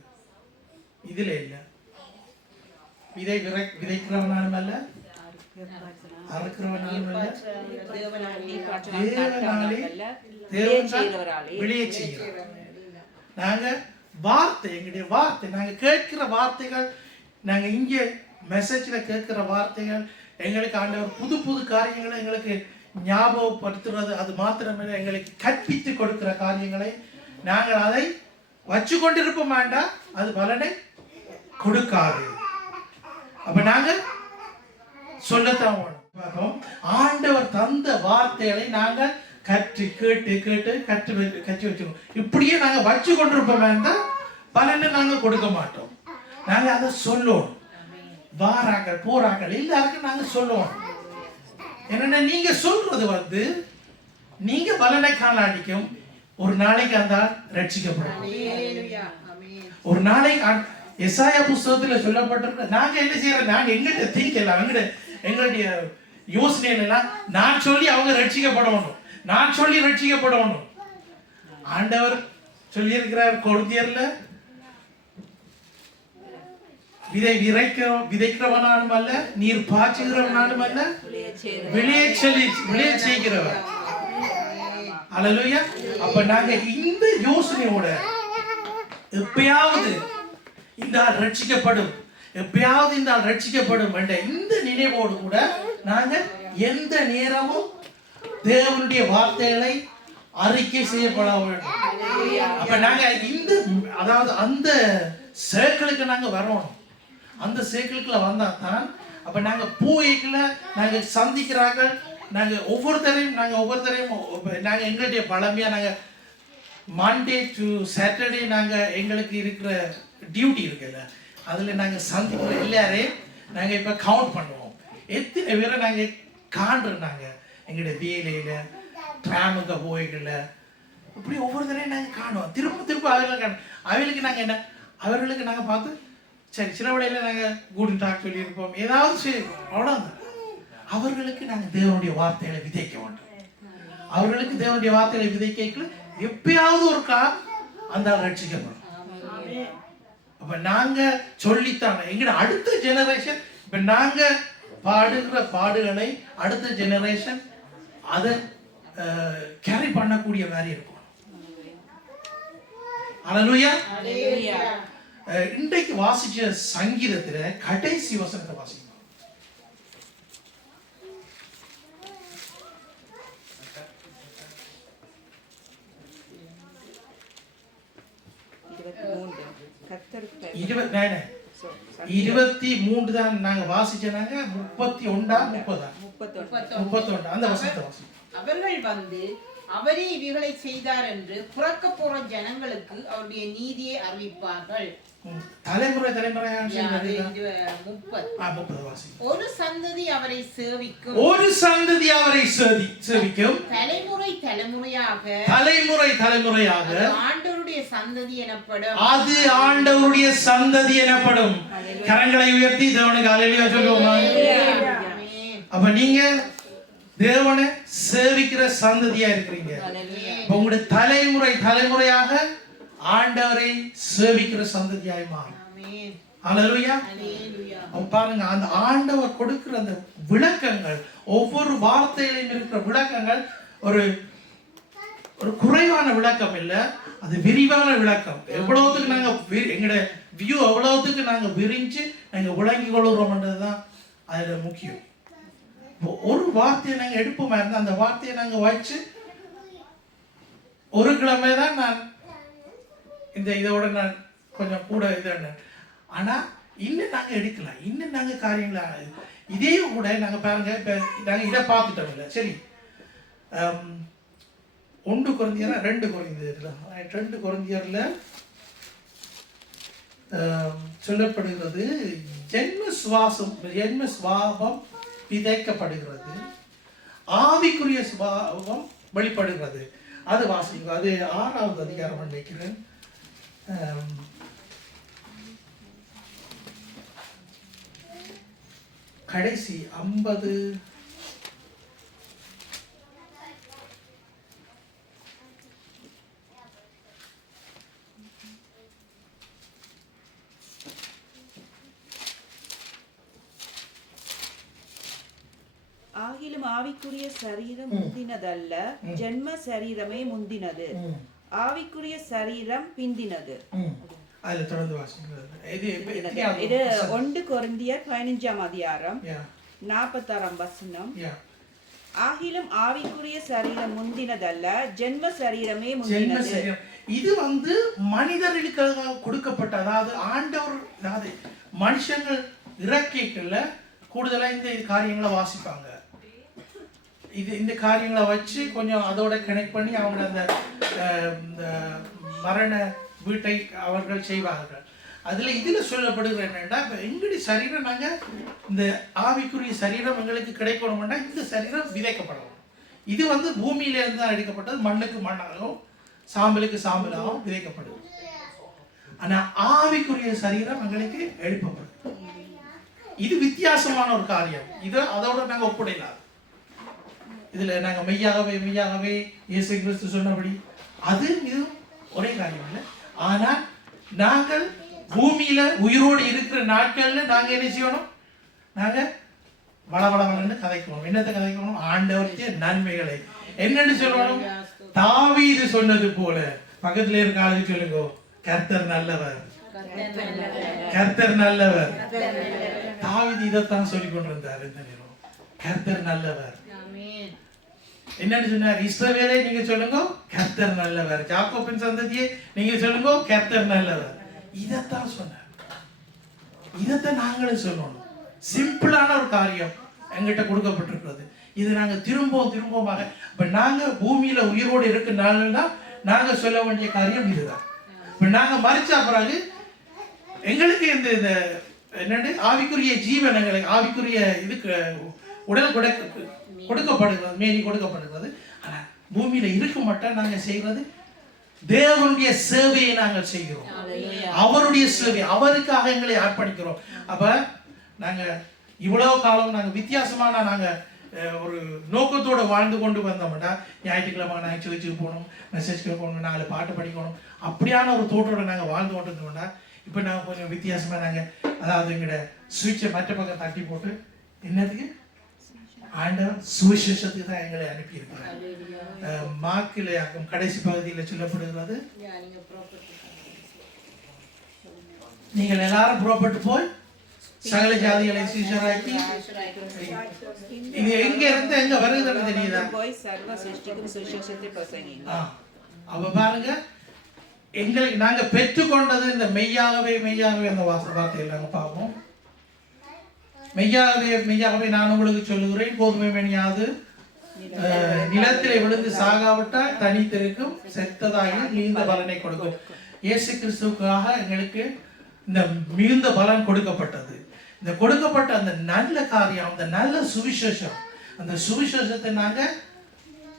இதில் இல்லை, விதைக்கிறவனாலும் அல்ல, அறுக்கிறவனாலும் அல்ல, தேவனாலே விளைய செய்கிறோம். நாங்கள் வார்த்தை, எங்களுடைய வார்த்தை, நாங்கள் கேட்கிற வார்த்தைகள், நாங்கள் இங்கே மெசேஜில் கேட்கிற வார்த்தைகள் எங்களுக்கு ஆண்டவர் புது புது காரியங்களை எங்களுக்கு ஞாபகப்படுத்துறது. அது மாத்திரமில்லை, எங்களுக்கு கற்பித்து கொடுக்கிற காரியங்களை நாங்கள் அதை வச்சு கொண்டிருப்போம் வேண்டாம், அது பலனை கொடுக்காது. அப்ப நாங்கள் சொல்லத்தான் வேணும். ஆண்டவர் தந்த வார்த்தைகளை நாங்கள் கற்று கேட்டு கேட்டு கற்று வச்சுக்கணும். இப்படியே நாங்கள் வச்சு கொண்டிருப்போம் வேண்டாம், பலனை நாங்கள் கொடுக்க மாட்டோம். நாங்கள் அதை சொல்லணும். வாராக்கள் போராக்கள் எல்லாருக்கும் நாங்கள் சொல்லணும். என்னன்னா, நீங்க சொல்றது நீங்க பலனை காணாடிக்கும். ஒரு நாளைக்கு அந்த ரட்சிக்கப்படும். ஒரு நாளைக்கு எசாயா புஸ்தகத்தில் சொல்லப்பட்டிருக்க, நாங்க என்ன செய்யறோம், நாங்க எங்கிட்ட திங்கலாம், எங்களுடைய யோசனைலாம் நான் சொல்லி அவங்க ரட்சிக்கப்படணும், நான் சொல்லி ரட்சிக்கப்படணும். ஆண்டவர் சொல்லியிருக்கிறார் கொரிந்தியர்ல, விதைக்கிறவனாலும் அல்ல, நீர் பாய்ச்சுகிறவனாலும் அல்ல, விளைய செய்கிறவர். அல்லேலூயா. அப்ப நாங்க இந்த யோசனையோட எப்பயாவது இந்த ஆள் ரட்சிக்கப்படும், எப்பயாவது இந்த ஆள் ரட்சிக்கப்படும் என்ற இந்த நினைவோடு கூட நாங்க எந்த நேரமும் தேவனுடைய வார்த்தைகளை அறிக்கை செய்யப்பட வேண்டும். அப்ப நாங்க இந்த அதாவது அந்த சர்க்கிளுக்கு நாங்க வரணும். அந்த சர்க்கிளுக்குள்ள வந்தா தான் அப்ப நாங்க பூவைக்குள்ள நாங்க சந்திக்கிறார்கள். நாங்க ஒவ்வொருத்தரையும் நாங்க எங்களுடைய பழமையா நாங்க மண்டே டு சாட்டர்டே நாங்க எங்களுக்கு இருக்கிற டியூட்டி இருக்குல்ல, அதுல நாங்க சந்திக்கிற எல்லாரையும் நாங்க இப்ப கவுண்ட் பண்ணுவோம். எத்தனை பேரை நாங்க காண்றோம். நாங்க எங்களுடைய வேலையில டிராமுக்கு போய்கள்ல இப்படி ஒவ்வொருத்தரையும் நாங்க காணுவோம். திரும்ப அவர்களுக்கு நாங்க என்ன, அவர்களுக்கு நாங்க பார்த்து சரி சில வேளையில நாங்க குட் டாக் சொல்லியிருப்போம், ஏதாவது சரி அவ்வளோதான். அவர்களுக்கு நாங்கள் தேவனுடைய வார்த்தைகளை விதைக்க வேண்டும். அவர்களுக்கு தேவனுடைய வார்த்தைகளை விதைக்க எப்பயாவது ஒரு அந்த ரட்சிக்கப்படும். அப்ப நாங்க சொல்லித்தான் எங்கட அடுத்த ஜெனரேஷன், இப்ப நாங்க பாடுகிற பாடுகளை அடுத்த ஜெனரேஷன் அதை கேரி பண்ணக்கூடிய மாதிரி இருக்கும். அல்லேலூயா. இன்றைக்கு வாசிச்ச சங்கீதத்துல கடைசி வசனத்தை வாசிக்கணும். இருபத்தி மூன்று தான் நாங்க வாசிச்சாங்க. 31 அந்த வசனத்தை வாசிக்கணும். அவர்கள் வந்து அவரே இவைகளை செய்தார் என்று புறக்க போற ஜனங்களுக்கு அவருடைய நீதியை அறிவிப்பார்கள். தலைமுறை ஒரு சந்ததி அவரை சேவிக்கும், தலைமுறையாக ஆண்டவருடைய சந்ததி எனப்படும். அது ஆண்டவருடைய சந்ததி எனப்படும். கரங்களை உயர்த்தி தேவனுக்கு அல்லேலூயா சொல்லுவோமா? அப்ப நீங்க தேவனை சேவிக்கிற சந்ததியா இருக்கிறீங்க. உங்களுடைய தலைமுறையாக ஆண்டவரை சேவிக்கிற சந்ததியாய் மாறும். அல்லேலூயா. பாருங்க, அந்த ஆண்டவர் கொடுக்கிற அந்த விளக்கங்கள், ஒவ்வொரு வார்த்தையிலும் இருக்கிற விளக்கங்கள் ஒரு குறைவான விளக்கம் இல்ல, அது விரிவான விளக்கம். எவ்வளவுக்கு நாங்க எங்கட வியூ எவ்வளவுக்கு நாங்க விரிஞ்சு நாங்க விளங்கி கொள்கிறோம்ன்றதுதான் அதுல முக்கியம். ஒரு வார்த்தையை நாங்க எடுப்போமா இருந்தா அந்த வார்த்தையை நாங்க வச்சு ஒரு கிழமை தான் நான் இதோட நான் கொஞ்சம் கூட ஆனா இன்னும் நாங்க எடுக்கலாம், இன்னும் நாங்க காரியங்களா இதே கூட நாங்க பாருங்க. இப்ப நாங்க இதை பார்த்துட்டோம் இல்ல, சரி 1 கொரிந்தியர் 2 கொரிந்தியர்ல சொல்லப்படுகிறது, ஜென்ம சுபாவம் விதைக்கப்படுகிறது, ஆவிக்குரிய சுபாவம் வெளிப்படுகிறது. அது வாசிங்க. அது 6வது அதிகாரம் நினைக்கிறேன். கடைசி 50 ஆகிலும் ஆவிக்குரிய சரீரம் முந்தினதல்ல, ஜென்ம சரீரமே முந்தினது, ஆவிக்குரிய சரீரம் பிந்தினது. அதுல தொடர்ந்து வாசிங்க. இது 1 கொரிந்தியர் 15ஆம் அதிகாரம் 46ஆம் வசனம். ஆகிலும் ஆவிக்குரிய சரீரம் முந்தினதல்ல, ஜென்ம சரீரமே முந்தினது. இது மனிதர்களுக்காக கொடுக்கப்பட்ட, அதாவது ஆண்டவர், அதாவது மனுஷங்கள் இறக்கைகள்ல கூடுதலா இந்த காரியங்களை வாசிப்பாங்க. இந்த காரியங்களை வச்சு கொஞ்சம் அதோட கனெக்ட் பண்ணி அவங்க அந்த மரண வீட்டை அவர்கள் செய்வார்கள். அதுல இதுல சொல்லப்படுகிற என்னன்னா, இப்ப எங்களுடைய சரீரம், நாங்க இந்த ஆவிக்குரிய சரீரம் எங்களுக்கு கிடைக்கணும்னா இந்த சரீரம் விதைக்கப்படணும். இது பூமியில இருந்து தான் எடுக்கப்பட்டது, மண்ணுக்கு மண்ணாகவும் சாம்பலுக்கு சாம்பலாகவும் விதைக்கப்படுது. ஆனா ஆவிக்குரிய சரீரம் எங்களுக்கு எழுப்பப்படும். இது வித்தியாசமான ஒரு காரியம். இது அதோட நாங்க ஒப்புடையலாம். இதுல நாங்க மெய்யாகவே இயேசு கிறிஸ்து சொன்னபடி அது இது ஒரே காரியம் இல்லை. ஆனால் நாங்கள் பூமியில உயிரோடு இருக்கிற நாட்கள்ல நாங்க என்ன செய்யணும்? நாங்க வளவளன்னு கதைக்கணும். என்னத்தை கதைக்கணும்? ஆண்டவருடைய நன்மைகளை. என்னன்னு சொல்லணும்? தாவீது சொன்னது போல, பக்கத்துல இருக்க ஆளுக்கு சொல்லுங்க, கர்த்தர் நல்லவர், கர்த்தர் நல்லவர். தாவீது இதைத்தான் சொல்லிக் கொண்டிருந்தார். இந்த நேரம் கர்த்தர் நல்லவர். என்னன்னு சொன்னார்? இஸ்ரவேலை நீங்க சொல்லுங்க, கர்த்தர் நல்லவர். யாக்கோபின் சந்ததியை நீங்க சொல்லுங்க, கர்த்தர் நல்லவர். இதைத்தான் சொன்னார். இதைத்தான் நாங்களும் சொல்லணும். சிம்பிளான ஒரு காரியம் எங்கிட்ட கொடுக்கப்பட்டிருக்கிறது. இது நாங்க திரும்பமாக இப்ப நாங்க பூமியில உயிரோடு இருக்கிறனால நாங்க சொல்ல வேண்டிய காரியம் இதுதான். இப்ப நாங்க மரிச்சா பிறகு எங்களுக்கு இந்த என்னன்னு ஆவிக்குரிய ஜீவன், எங்களுக்கு ஆவிக்குரிய இதுக்கு உடல் கொடுக்கப்படுகிறது, மேனி கொடுக்கப்படுகிறது. ஆனா பூமியில இருக்க மட்டும் நாங்க செய்வது தேவனுடைய சேவையை நாங்கள் செய்கிறோம். அவருடைய சேவை, அவருக்காக எங்களை அர்ப்பணிக்கிறோம். அப்ப நாங்க இவ்வளவு காலம் நாங்க வித்தியாசமான நாங்க ஒரு நோக்கத்தோட வாழ்ந்து கொண்டு வந்தோம்னா, ஞாயிற்றுக்கிழமை நாங்கள் சர்ச்சுக்கு போகணும், மெசேஜ்க்கு போகணும், 4 பாட்டு படிக்கணும், அப்படியான ஒரு தோட்டோட நாங்கள் வாழ்ந்து கொண்டு இருந்தோம்னா, இப்போ நாங்கள் கொஞ்சம் வித்தியாசமாக நாங்கள், அதாவது எங்களோட சுவிட்சை மற்ற பக்கம் தட்டி போட்டு என்னதுக்கு ஆண்டவர் சுவிசேஷத்துக்கு தான் எங்களை அனுப்பியிருக்கிறார். மார்க்கில் கடைசி பகுதியில் சொல்லப்படுகிறது, நீங்கள் எல்லாரும் புறப்பட்டு போய் சகல ஜாதிகளை சீஷராக்கி. இது எங்க இருந்து எங்க வருதுன்னு தெரியுதா? அப்ப பாருங்க, எங்களுக்கு நாங்க பெற்றுக்கொண்டது இந்த மெய்யாகவே அந்த வார்த்தையில் நாங்க பார்ப்போம். மெய்யாகவே நான் உங்களுக்கு சொல்லுகிறேன், கோதுமை மணியாவது நிலத்திலே விழுந்து சாகாவிட்டால் தனித்திருக்கும், செத்ததாகி மிகுந்த பலனை கொடுக்கும். இயேசு கிறிஸ்துவுக்காக எங்களுக்கு இந்த மிகுந்த பலன் கொடுக்கப்பட்டது. இந்த கொடுக்கப்பட்ட அந்த நல்ல காரியம், அந்த நல்ல சுவிசேஷம், அந்த சுவிசேஷத்தை நாங்க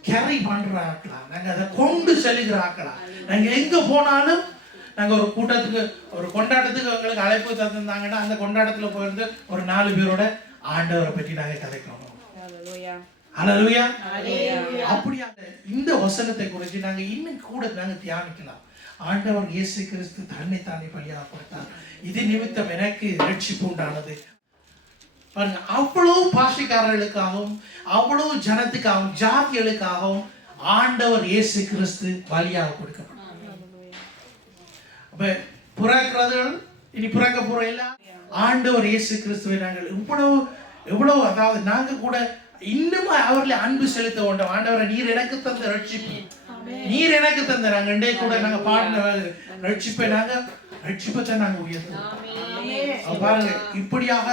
கேரி பண்ற ஆக்கலாம், நாங்க அதை கொண்டு செல்கிற ஆக்கலாம். நாங்க எங்க போனாலும், நாங்க ஒரு கூட்டத்துக்கு, ஒரு கொண்டாட்டத்துக்கு எங்களுக்கு அழைப்பு தந்தாங்கன்னா, அந்த கொண்டாட்டத்துல போயிருந்து ஒரு 4 பேரோட ஆண்டவரை பற்றி நாங்க கதைக்கணும். ஹல்லேலூயா. அப்படியா இந்த வசனத்தை குறித்து நாங்க இன்னும் கூட நாங்க தியானிக்கலாம். ஆண்டவர் இயேசு கிறிஸ்து தன்னை தானே பலியாக கொடுத்தார், இது நிமித்தம் எனக்கு ரட்சிப்பு உண்டானது. பாருங்க, அவ்வளவு பாஷைக்காரர்களுக்காகவும் அவ்வளவு ஜனத்துக்காகவும் ஜாதிகளுக்காகவும் ஆண்டவர் இயேசு கிறிஸ்து பலியாக கொடுக்கப்பட்டார். அப்ப பிறக்கிறவர்கள் இனி பிறக்க போற எல்லாம் ஆண்டவர் இயேசு கிறிஸ்துவை நாங்கள் எவ்வளவு அதாவது நாங்க கூட இன்னும் அவர்களை அன்பு செலுத்த வேண்டும். ஆண்டவரை, நீர் எனக்கு தந்த ரட்சிப்பு, நீர் எனக்கு தந்த, நாங்க இன்றைய கூட நாங்க பாடின ரட்சிப்பை ரட்சிப்பத்தை நாங்க உயர்த்துவோம். பாருங்க, இப்படியாக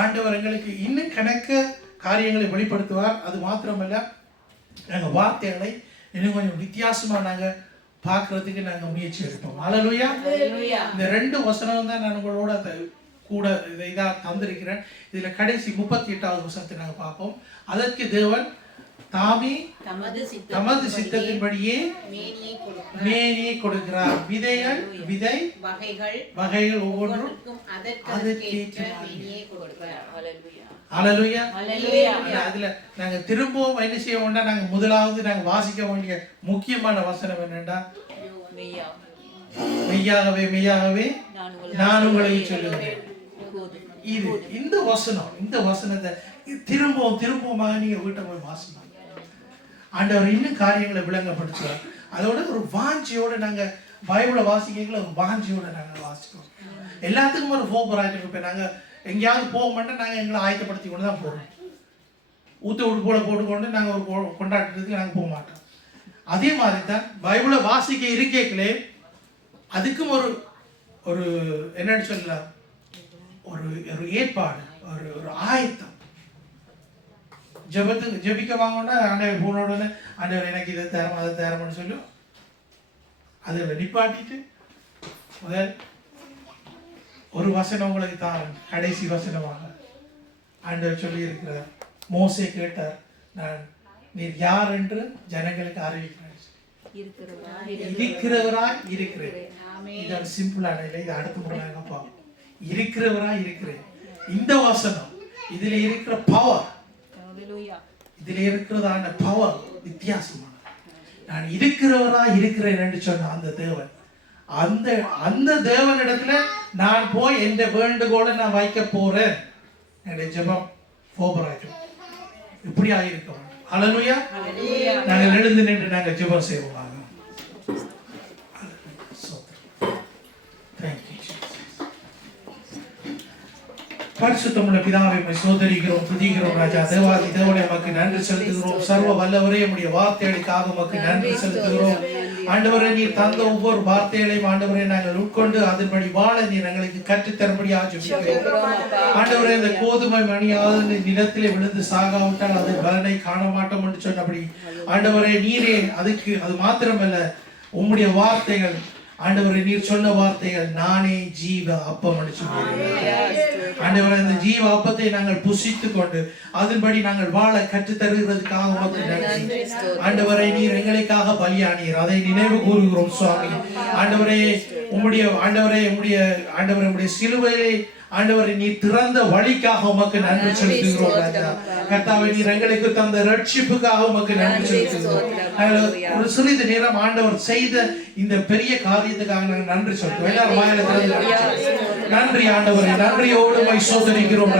ஆண்டவர் எங்களுக்கு இன்னும் கணக்க காரியங்களை வெளிப்படுத்துவார். அது மாத்திரமல்ல, நாங்க வார்த்தைகளை இன்னும் கொஞ்சம் வித்தியாசமா நாங்க பார்க்கறதுக்கு நாங்க முயற்சி எடுப்போம். ஹல்லேலூயா. இந்த 2 வசனம் தான் நான் உங்களோட கூட இதா தந்திருக்கிறேன். இதுல கடைசி 38வது வசனத்தை நாங்க பார்ப்போம். அதற்கு தேவன் தாமே தமது தமது சித்தத்தின்படியே மேனியை கொடுக்கிறார். மேனியை கொடுக்கிறார். விதை வகைகள் ஒவ்வொன்றும் அதற்கேற்ற மேனியை கொடுக்கிறார். ஹல்லேலூயா. அதுல நாங்க திரும்பவும் என்ன செய்ய வேண்டாம், நாங்க முதலாவது நாங்க வாசிக்க வேண்டிய முக்கியமான வசனம் என்னன்னா, மெய்யாகவே மெய்யாகவே நான் உங்களுக்கு சொல்லுகிறேன். இந்த வசனத்தை திரும்பவுமாக நீங்க வீட்டை போய் வாசிக்கணும். ஆண்டவர் இன்னும் காரியங்களை விளங்கப்படுத்துவார். அதோட ஒரு வாஞ்சியோட நாங்க பைபிளை வாசிக்கல, ஒரு வாஞ்சியோட நாங்க வாசிக்கிறோம். எல்லாத்துக்கும் ஒரு போராட்டம் இருப்பேன். நாங்க எங்கேயாவது போக மாட்டோம், நாங்க எங்களை ஆயத்தப்படுத்தி கொண்டு தான் போறோம். ஊத்த உடுப்போட போட்டுக்கொண்டு நாங்க ஒரு கொண்டாட்டத்துக்கு நாங்க போக மாட்டோம். அதே மாதிரி தான் பைபிளை வாசிக்க இருக்கேங்களே, அதுக்கும் ஒரு என்னன்னு சொல்லலாம், ஒரு ஏற்பாடு, ஒரு ஆயத்தம். ஜெபிக்க வாங்கன்னா ஆண்டவர் போனோட ஆண்டவர் எனக்கு இதை தரம் அதை தரம்னு சொல்லி அதில் நிப்பாட்டிட்டு முதல் ஒரு வசனம் உங்களுக்கு தான் கடைசி வசனமாக ஆண்டவர் சொல்லி இருக்கிறார். மோசே கேட்டார், நீர் யார் என்று ஜனங்களுக்கு அறிவிக்கிறார். இருக்கிறவராய் இருக்கிறேன். இது சிம்பிளான இல்லை, இது அடுத்து போனாங்கப்பா. இருக்கிறவராய் இருக்கிறேன். இந்த வசனம் இதுல இருக்கிற பவர், இதுல இருக்கிறதான பவர் வித்தியாசமான. நான் இருக்கிறவராய் இருக்கிறேன் என்று சொன்ன அந்த தேவன், அந்த தேவனிடத்துல நான் போய் என்ற வேண்டுகோளை நான் வைக்க போறேன். என்னுடைய ஜெபம் போபராட்டும் இப்படி ஆயிருக்க. ஹல்லேலூயா. நாங்கள் எழுந்து நின்று நாங்கள் ஜெபம் செய்வோம். பரிசுத்தமுள்ள பிதாவை சோதரிக்கிறோம், துதிக்கிறோம். ராஜா தேவாதி தேவனே உமக்கு நன்றி செலுத்துகிறோம். சர்வ வல்லவரே உம்முடைய வார்த்தைகளுக்காக உமக்கு நன்றி செலுத்துகிறோம். ஆண்டவரே, நீர் தந்த ஒவ்வொரு வார்த்தைகளையும் ஆண்டவரே நாங்கள் உட்கொண்டு அதன்படி வாழ நீர் எங்களுக்கு கற்றுத்தரும்படியாக ஜெபிக்கிறோம். ஆண்டவரே, இந்த கோதுமை மணியாவது நிலத்திலே விழுந்து சாகாவிட்டால் அது பலனை காண மாட்டோம் என்று சொன்னபடி ஆண்டவரே, நீரே அது மாத்திரமல்ல, உம்முடைய வார்த்தைகள் ஆண்டவரே, நீர் சொன்ன வார்த்தைகள் நானே ஜீவ அப்பம் என்று சொன்னீர்கள். ஆண்டவரே, இந்த ஜீவ அப்பத்தை நாங்கள் புசித்துக் கொண்டு அதன்படி நாங்கள் வாழ கற்றுத் தருகிறதுக்காக உமக்கு நன்றி. ஆண்டவரே, நீர் எங்களுக்காக பலியானீர், அதை நினைவு கூறுகிறோம் சுவாமி. ஆண்டவரே, உம்முடைய சிலுவையிலே ஆண்டவரே நீர் திறந்த வழிக்காக உமக்கு நன்றி செலுத்துகிறோம். ராஜா கர்த்தாவே, நீர் எங்களுக்கு தந்த ரட்சிப்புக்காக உமக்கு நன்றி செலுத்துகிறோம். ஒரு சிறிது நேரம் ஆண்டவர் செய்த இந்த பெரிய காரியத்துக்காக நாங்கள் நன்றி செலுத்துவோம். எல்லாரும் வாயில திறந்து நன்றி ஆண்டவரே, நன்றியோடு உம்மை சோதரிக்கிறோம்.